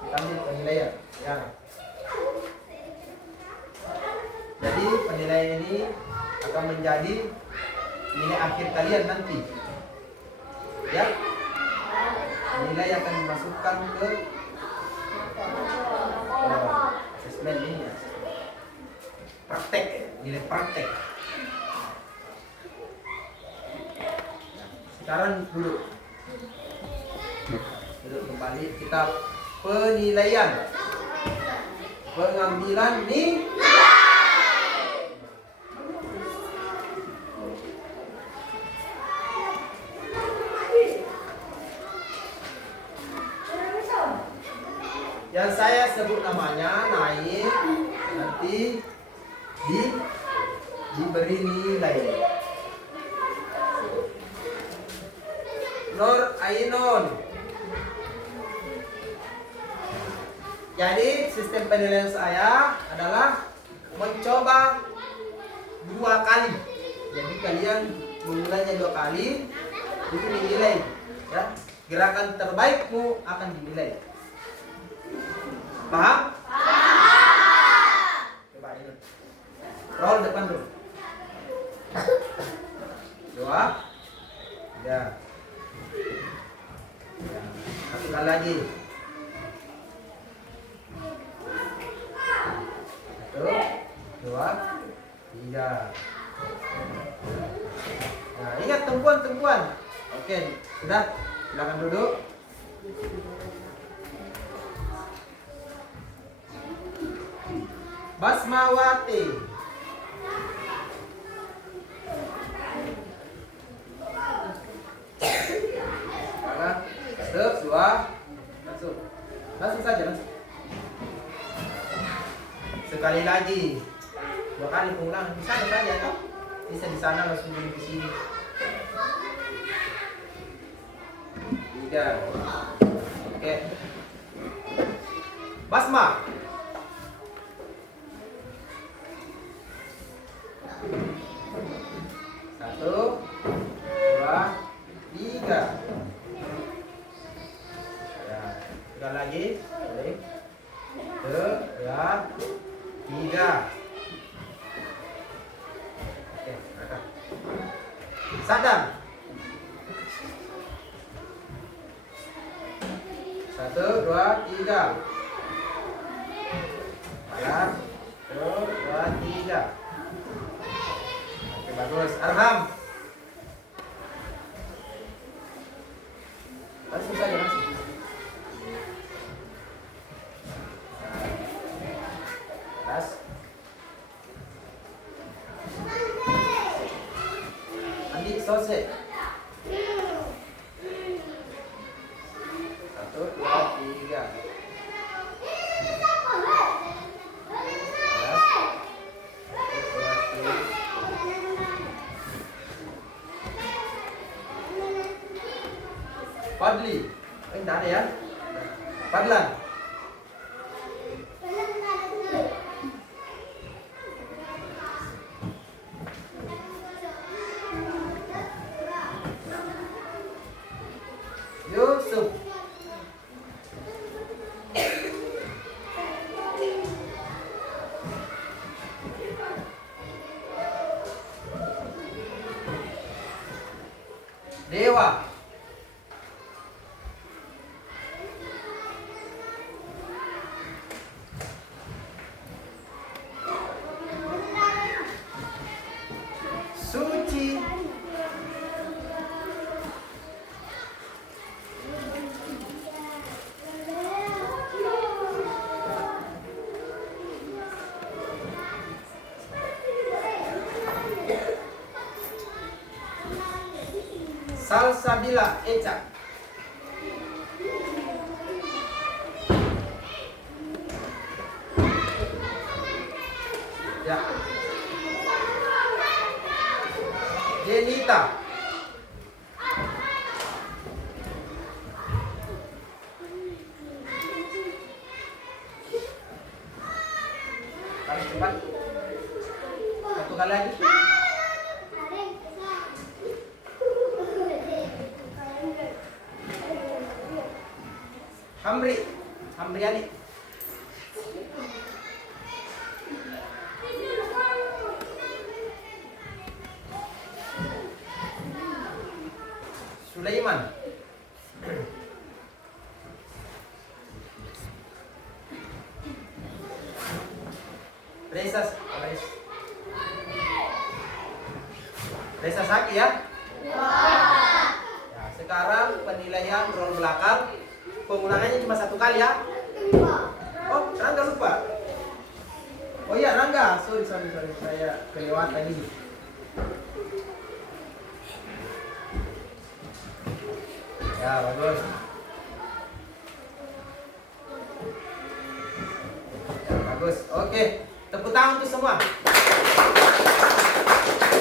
Kita ambil penilaian ya. Jadi penilaian ini akan menjadi nilai akhir kalian nanti. Ya. Nilai akan dimasukkan ke asesmen ini ya. Praktek, nilai praktek. Sekarang duduk kembali, kita penilaian, pengambilan nilai. sebut namanya, naik, nanti diberi nilai. Nur Ainun. Jadi sistem penilaian saya adalah mencoba 2 kali. Jadi kalian mengulangnya 2 kali, itu dinilai. Ya, gerakan terbaikmu akan dinilai. Paham? Coba ini. Roll depan dulu. 2. Ya. Satu kali lagi. 1, 2, 3. Nah, ingat tumpuan. Oke, sudah. Silakan duduk. Basmawati. Masuk, 2. Masuk saja, masuk. Sekali lagi. 2 kali pengulangan. Bisa saja toh. Bisa di sana langsung di sini. 3. Oke. Basma. 1, 2, 3. Ya, sekali lagi. 2, 3. Oke, angkat. Sadam. 1, 2, 3. Ya. 1, 2, 3. Oke, bagus. Arham. Langsung saja, langsung. Las. Andi Sose. 1, 2, 3. Fadli. Tidak ada ya? Fadlan. Yusuf. Dewa. Suci. Salsabila Eca. Ya. Jenita. Paling cepat. 1 kali lagi. Hambriani. Sulaiman. Reza Saki ya. Ya, sekarang penilaian roll belakang. Pengulangannya cuma 1 kali ya. Oh, Rangga lupa. Oh iya, Rangga. Sorry. Saya kelewatan ini. Ya, bagus. Oke, tepuk tangan untuk semua.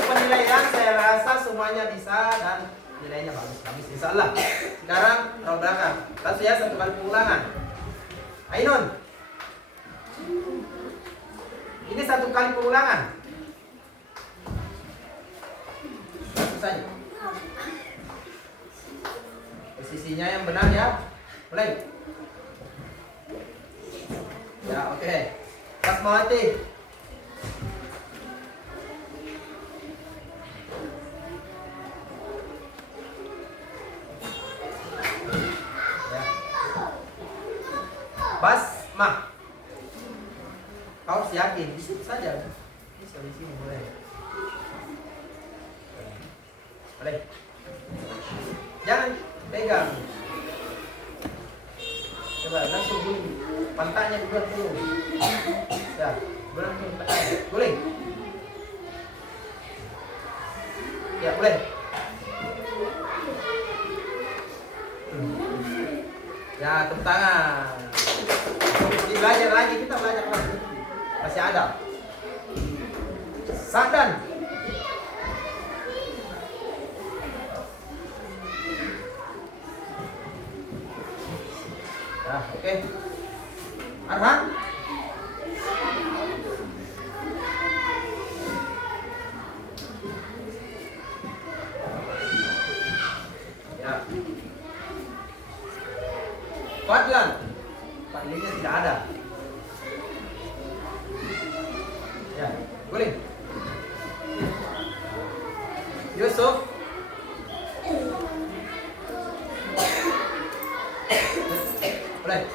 Penilaian saya rasa semuanya bisa dan nilainya bagus insya Allah. Sekarang roll belakang. Langsung ya, 1 kali pengulangan. Ainun. Ini 1 kali pengulangan. Langsung saja. Posisinya yang benar ya. Mulai. Ya, oke. Pasmawati. Basmah. Kau yakin? Di situ saja. Bisa di sini boleh. Boleh. Jangan pegang. Coba langsung guling. Pantatnya dibuat dulu. Ya, langsung tekan. Guling. Ya, boleh. Ya, tepuk tangan. Belajar lagi, kita belajar lagi. Masih ada. Sadan. Ya, oke. Arhan. Ya. Fadlan. Fadlannya tidak ada. Ya, boleh. Yusuf. Boleh.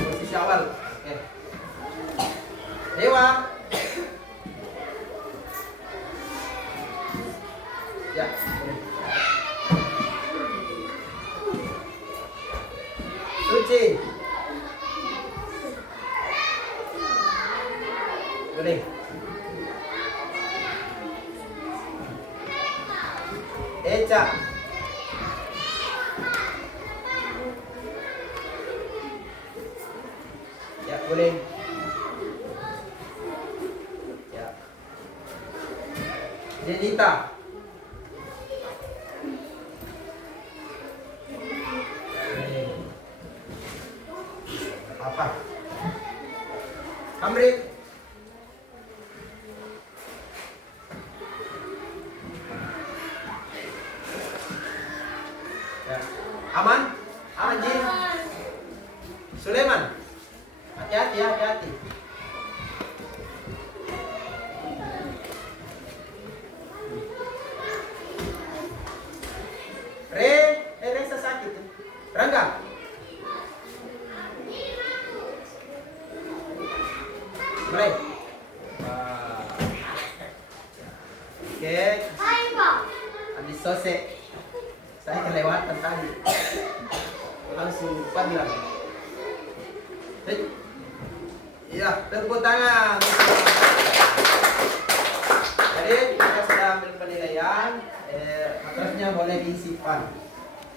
Posisi awal. Oke. Dewa. Ya, boleh. Suci. Boleh. Eca. Ya, boleh. Ya. Jenita. Boleh. Apa? Amrit. Ya. Aman? Aman, Jin? Sulaiman? Hati-hati ya, hati-hati. Resa sakit. Rangga? Mulai. Oke. Habis selesai. Saya kelewatan tadi. Langsung Fadlan. Iya, tepuk tangan. Jadi kita sudah ambil penilaian. Matrasnya boleh disimpan.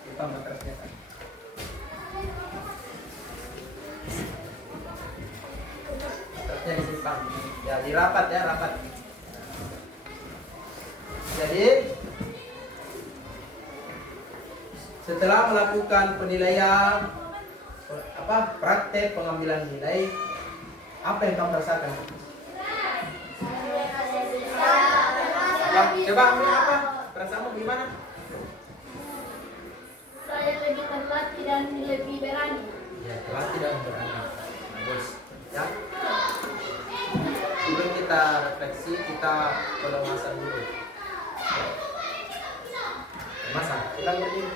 Kita matrasnya kan. Matrasnya disimpan. Ya, dirapat ya, rapat. Jadi setelah melakukan penilaian praktek pengambilan nilai, apa yang kamu rasakan? Coba ambil apa? Perasaanmu gimana? Saya lebih terlatih dan lebih berani. Ya, terlatih dan berani. Bagus. Ya. Sebelum kita refleksi, kita pelemasan dulu. Pelemasan. Kita berdiri.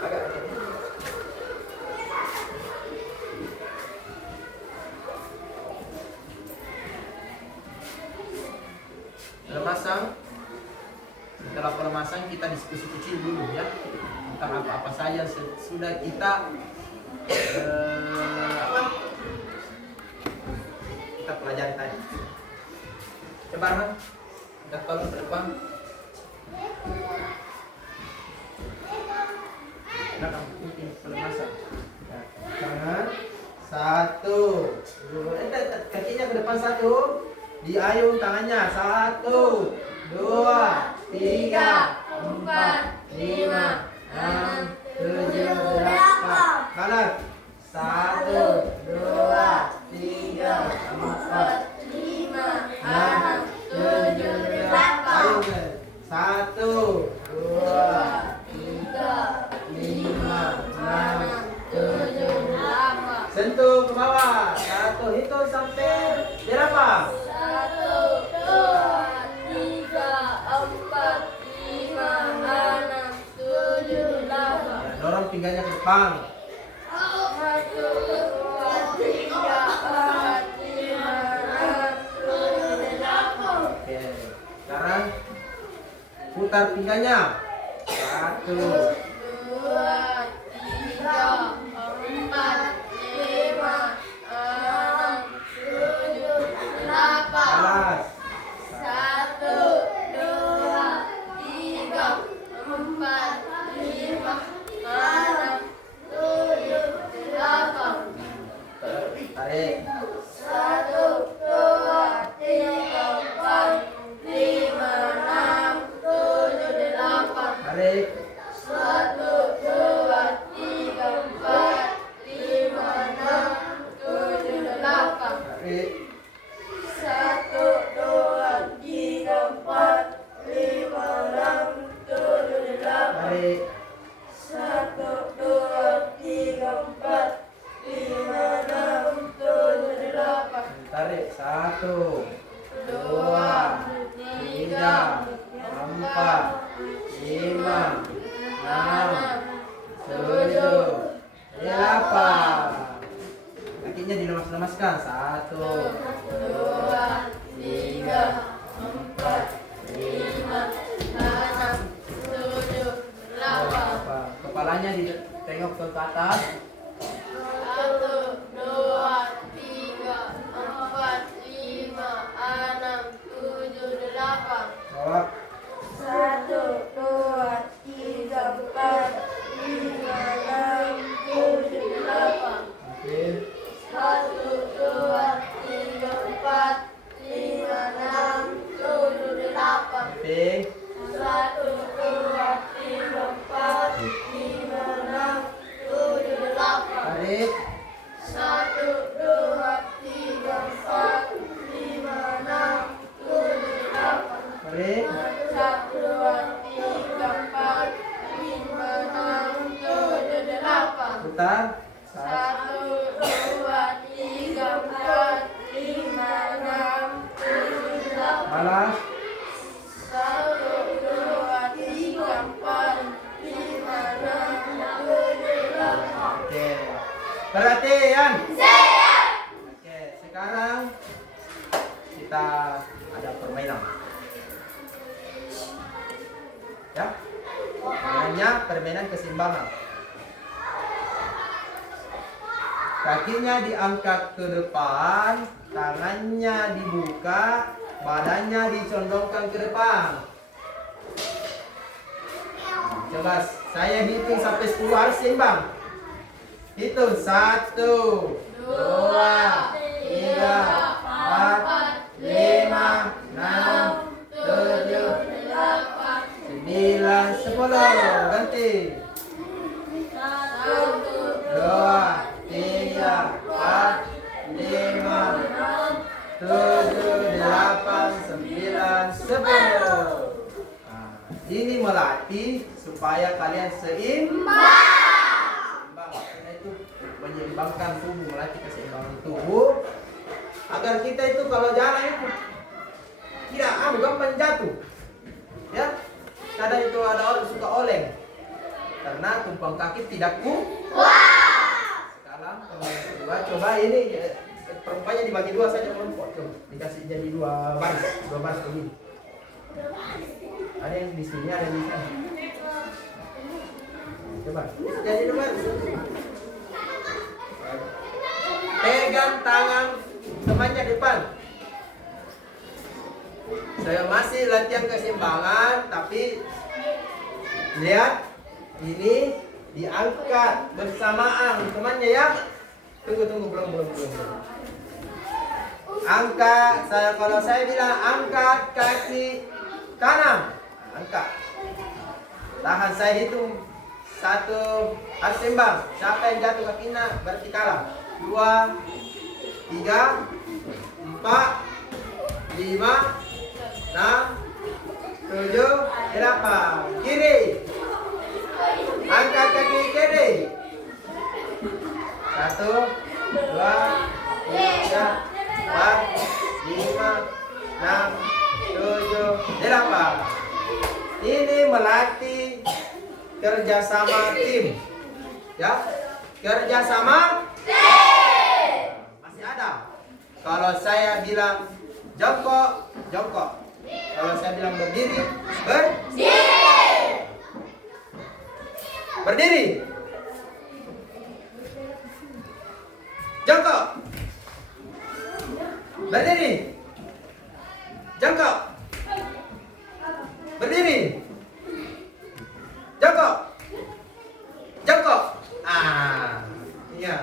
Agak. Pelemasan. Setelah pelemasan kita diskusi kecil dulu ya tentang apa-apa saja sudah kita kita pelajari tadi. Coba Arman, kita kalau ke depan. Nah, kamu kelemasan. Ya, tangan satu, kakinya ke depan satu, diayun tangannya 1, 2, 3, 4, 5, 6, 7, 8. Kanan 1, 2, 3, 4, 5, 6, 7, 8. Ayun guys. 1, 2, 3, 5, 6, 7, 8. Sentuh ke bawah. 1, hitung sampai berapa? 1, 2, 3, 4, 5, 6, 7, 8. Dorong pinggangnya ke depan. 1, 2, 3, 4, 5, 6, 7, 8. Oke. Sekarang putar pinggangnya. 1, 2, 3, 4, 5, 6, 7, 8. alas. 1, 2, 3, 4, 5, 6, 7, 8. Tarik. 1, 2, 3, 4, 5, 6, 7, 8. Tarik. 1, 2, 3, 4, 5, 6, 7, 8. Tarik. 1, 2, 3, 4, 5, 6, 7, 8. Tarik. 1, 2, 3, 4, 5, 6, 7, 8. Tarik. 1, 2, 3, 4, 5, 6, 7, 8. Kakinya dilemas-lemaskan. 1, 2, 3, 4, 5, 6, 7, 8. Kepalanya ditengok ke atas. 1, 2, 3, 4, 5, 6, 7, 8. Bawah. 1, 2, 3, 4, 5, 6, 7, 8. Oke. 1, 2, 3, 4, 5, 6, 7, 8. Oke. 1, 2, 3, 4, 5, 6, 7, 8. Tarik. 1, 2, 3, 4, 5, 6, 7, 8. Tarik. 1, 2, 3, 4, 5, 6, 7, 8. Putar. 1, 2, 3, 4, 5, 6, 7, 8. Balas. 1, 2, 3, 4, 5, 6, 7, 8. Oke. Perhatian. Oke, sekarang kita ada permainan. Ya. Permainannya permainan keseimbangan. Kakinya diangkat ke depan, tangannya dibuka, badannya dicondongkan ke depan. Coba saya hitung sampai 10 harus seimbang. Hitung 1, 2, 3, 4, 5, 6, 7, 9, 10. Ganti. 2, 3, 4, 5, 7, 8, 9, 10. Ini melatih supaya kalian seimbang. Karena itu menyeimbangkan tubuh, melatih keseimbangan tubuh agar kita itu kalau jalan itu tidak gampang jatuh. Ya, kadang itu ada orang suka oleng karena tumpang kaki tidak kuat. Sekarang permainan kedua, coba ini perempatnya dibagi dua saja kelompok, coba dikasih jadi dua baris begini. Ada yang di sini, ada yang di sana. Coba jadi dua baris. Pegang tangan temannya depan. Saya masih latihan keseimbangan, tapi lihat ini diangkat bersamaan temannya ya. Tunggu belum. Angkat, kalau saya bilang angkat kaki kanan, angkat. Tahan, saya hitung 1 harus seimbang. Siapa yang jatuh kakinya berarti kalah. 2, 3, 4, 5, 6, 7, 8. Kiri. Angkat kaki kiri. 1, 2, 3, 4, 5, 6, 7, 8. Ini melatih kerjasama tim. Ya, kerjasama tim. Masih ada. Kalau saya bilang jongkok, jongkok. Kalau saya bilang berdiri, berdiri. Jongkok. Berdiri. Jongkok. Berdiri. Jongkok. Jongkok. Iya.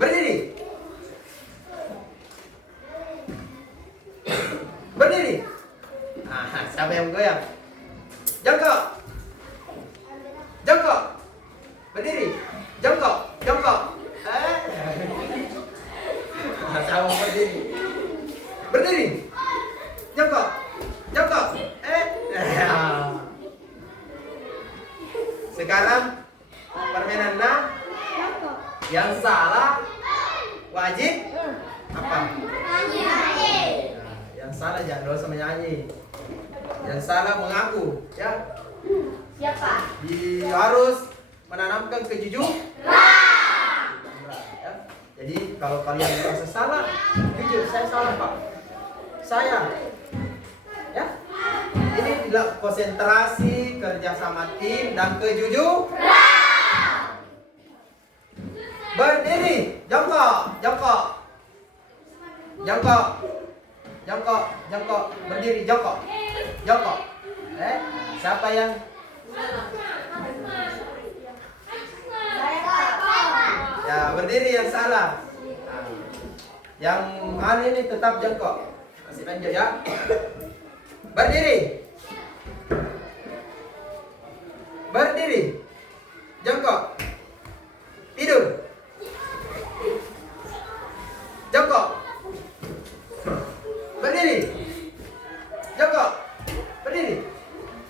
Berdiri. Berdiri. Siapa yang goyang? Jongkok. Jongkok. Berdiri. Jongkok. Jongkok. Sama berdiri. Berdiri. Jongkok. Jongkok. Sekarang permainan yang salah wajib apa? Yang salah jangan dosa menyanyi. Yang salah mengaku, ya. Siapa? Harus menanamkan kejujuran. Ya. Jadi kalau kalian merasa salah, jujur, saya salah Pak. Saya, ya. Ini adalah konsentrasi, kerjasama tim dan kejujuran. Berdiri, jongkok, jongkok, jongkok, jongkok, jongkok, berdiri, jongkok, jongkok. Siapa yang? Ya, berdiri yang salah. Yang mana ini tetap jongkok. Masih lanjut ya. Berdiri. Berdiri. Jongkok. Tidur. Jongkok. Berdiri. Jongkok. Berdiri.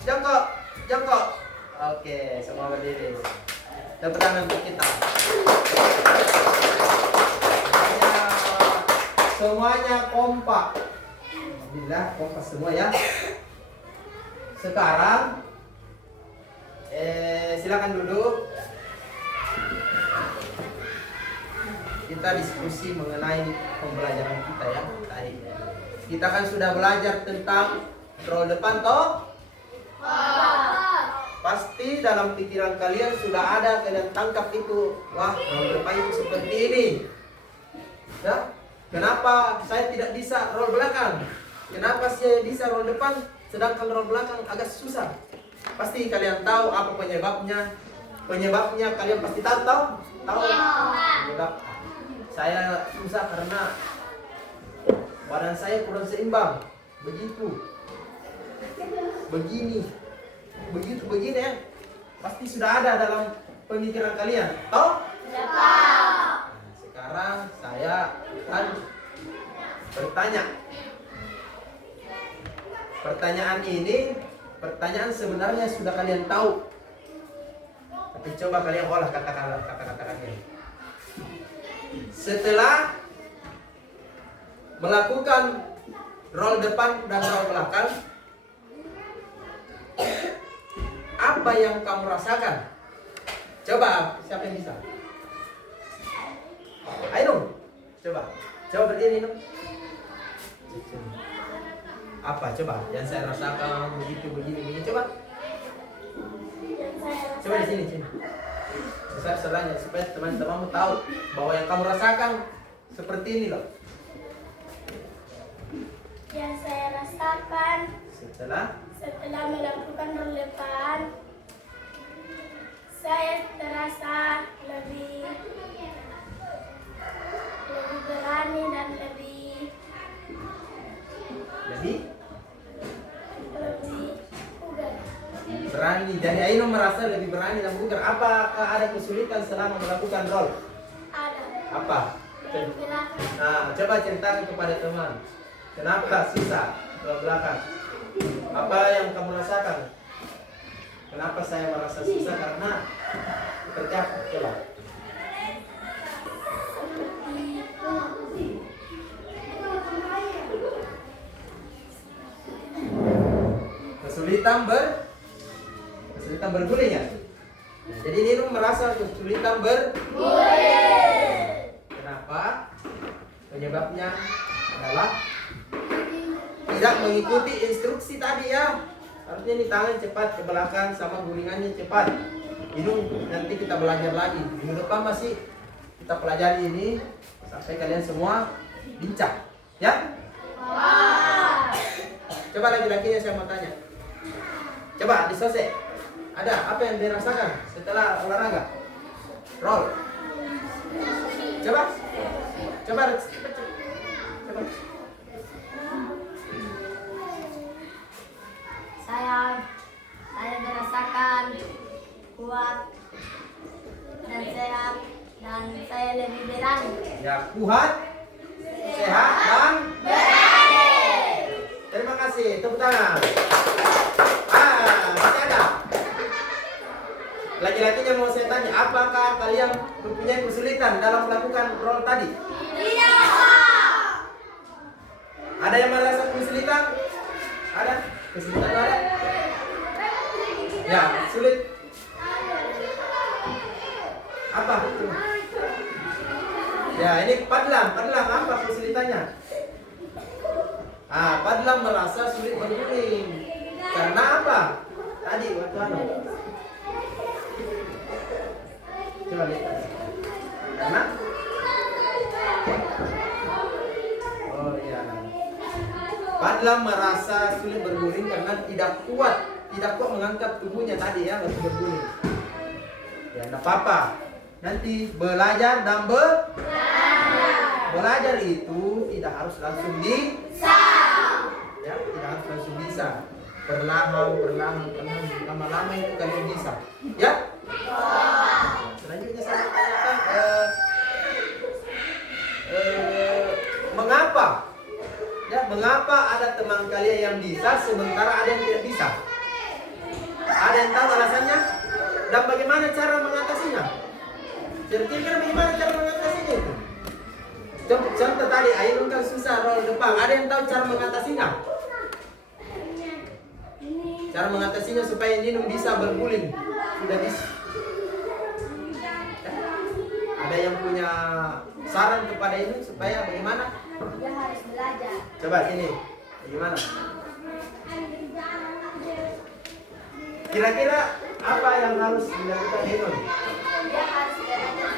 Jongkok. Jongkok. Oke, semua berdiri. Tepuk tangan untuk kita. Semuanya kompak. Alhamdulillah kompak semua ya. Sekarang silakan duduk. Kita diskusi mengenai pembelajaran kita ya. Tadi kita kan sudah belajar tentang role depan toh? Pasti dalam pikiran kalian sudah ada, kalian tangkap itu. Wah, role depan itu seperti ini. Ya? Kenapa saya tidak bisa role belakang? Kenapa saya bisa role depan sedangkan role belakang agak susah? Pasti kalian tahu apa penyebabnya. Penyebabnya kalian pasti tahu. Tahu? Penyebab saya susah karena badan saya kurang seimbang. Begitu. Begini. Begitu begini ya. Pasti sudah ada dalam pemikiran kalian. Tahu? Sekarang saya akan bertanya. Pertanyaan ini, pertanyaan sebenarnya sudah kalian tahu. Tapi coba kalian olah kata-kata kalian. Setelah melakukan role depan dan role belakang, apa yang kamu rasakan? Coba, siapa yang bisa? Ayo dong, coba berdiri dong. Apa coba yang saya rasakan begini coba di sini. Saya selanya supaya teman-temanmu tahu bahwa yang kamu rasakan seperti ini loh. Yang saya rasakan Setelah melakukan role depan, Saya terasa lebih berani dan lebih bugar. berani. Jadi Aino merasa lebih berani dan bugar. Apakah ada kesulitan selama melakukan roll? Ada Apa? belakang. Nah, coba ceritakan kepada teman. Kenapa susah roll belakang? Apa yang kamu rasakan? Kenapa saya merasa susah? Karena seperti apa? Coba. Kesulitan berguling ya. Jadi Nino merasa kesulitan berguling. Kenapa? Penyebabnya adalah tidak mengikuti instruksi tadi ya. Harusnya ini tangan cepat ke belakang sama gulingannya cepat. Hidung nanti kita belajar lagi. Minggu depan masih kita pelajari ini sampai kalian semua bincang. Ya? Coba laki-lakinya saya mau tanya. Coba disose. Ada apa yang dirasakan setelah olahraga? Roll. Coba. Coba. Saya merasakan kuat dan sehat dan saya lebih berani. Ya, kuat, sehat dan Berani. terima kasih. Tepuk tangan. Masih ada. Laki-lakinya mau saya tanya, apakah kalian mempunyai kesulitan dalam melakukan roll tadi? Tidak. Ada yang merasa kesulitan? Ada? Kesulitan ada? Ya, sulit. Apa? Ya, ini Padlam apa kesulitannya? Padlam merasa sulit berguling. Karena apa? Tadi waktu anu. Coba lihat. Karena? Oh iya. Padlam merasa sulit berguling karena tidak kuat mengangkat tubuhnya tadi ya waktu berguling. Ya, enggak apa-apa. Nanti belajar dan belajar itu tidak harus langsung bisa. Ya, tidak harus langsung bisa. Perlahan, lama-lama itu kalian bisa. Ya? Selanjutnya saya tanyakan mengapa? Ya, mengapa ada teman kalian yang bisa sementara ada yang tidak bisa? Ada yang tahu alasannya? Dan bagaimana cara mengatasinya? Kira-kira bagaimana cara mengatasinya itu? Contoh tadi, Ainun kan susah roll depan. Ada yang tahu cara mengatasinya? Cara mengatasinya supaya Nino bisa berguling. Sudah bisa. Ada yang punya saran kepada ini supaya bagaimana? Dia harus belajar. Coba sini. Bagaimana? Kira-kira apa yang harus dilakukan Nino? Dia harus belajar.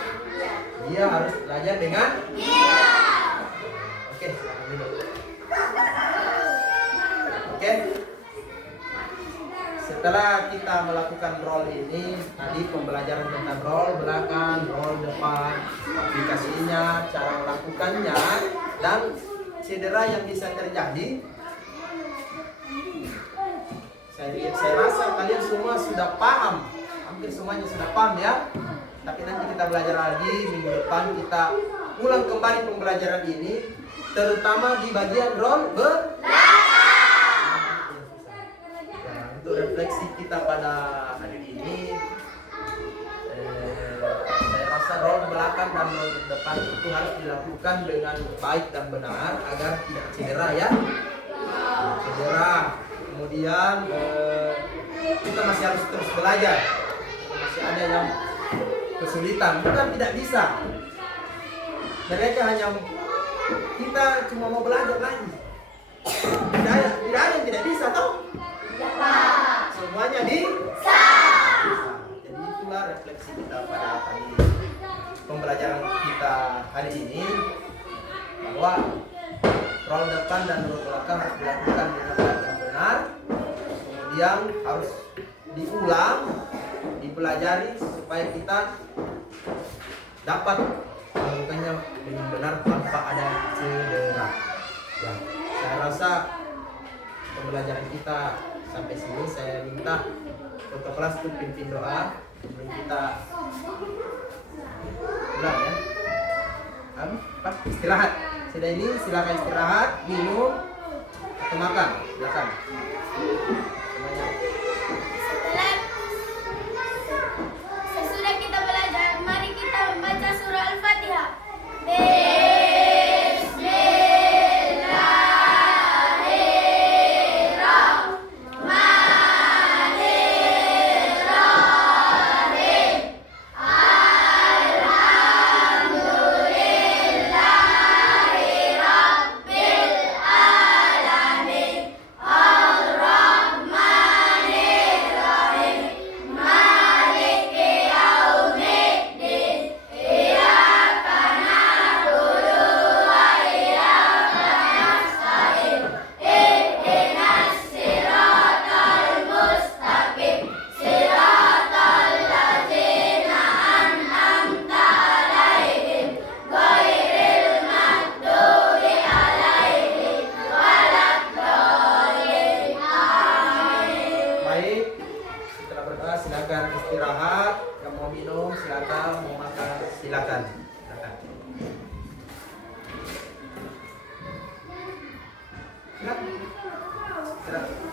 Dia harus belajar dengan? Iya. Oke, silakan dulu. Oke. Setelah kita melakukan roll ini, tadi pembelajaran tentang roll belakang, roll depan, aplikasinya, cara melakukannya, dan cedera yang bisa terjadi. Saya rasa kalian semua sudah paham, hampir semuanya sudah paham ya. Tapi nanti kita belajar lagi minggu depan, kita ulang kembali pembelajaran ini, terutama di bagian roll untuk refleksi kita pada hari ini, saya rasa roll belakang dan roll depan itu harus dilakukan dengan baik dan benar agar tidak cedera ya. Cedera. Kemudian kita masih harus terus belajar. Masih ada yang kesulitan, bukan tidak bisa. Mereka hanya kita cuma mau belajar lagi. Tidak ada yang tidak bisa toh. Semuanya bisa. Jadi itulah refleksi kita pada hari pembelajaran kita hari ini, bahwa roll depan dan roll belakang harus dilakukan dengan baik dan benar. Kemudian harus diulang, dipelajari supaya kita dapat melakukannya dengan benar tanpa ada cedera. Ya, saya rasa pembelajaran kita sampai sini. Saya minta untuk kelas itu pimpin doa sebelum kita pulang ya. Pak, istirahat. Sudah ini silakan istirahat, minum atau makan. Silakan. Semuanya. Sesudah kita belajar, mari kita membaca surah Al-Fatihah. Baik, setelah berdoa silakan istirahat. Yang mau minum silakan, mau makan silakan. Silakan. Silakan. Silakan.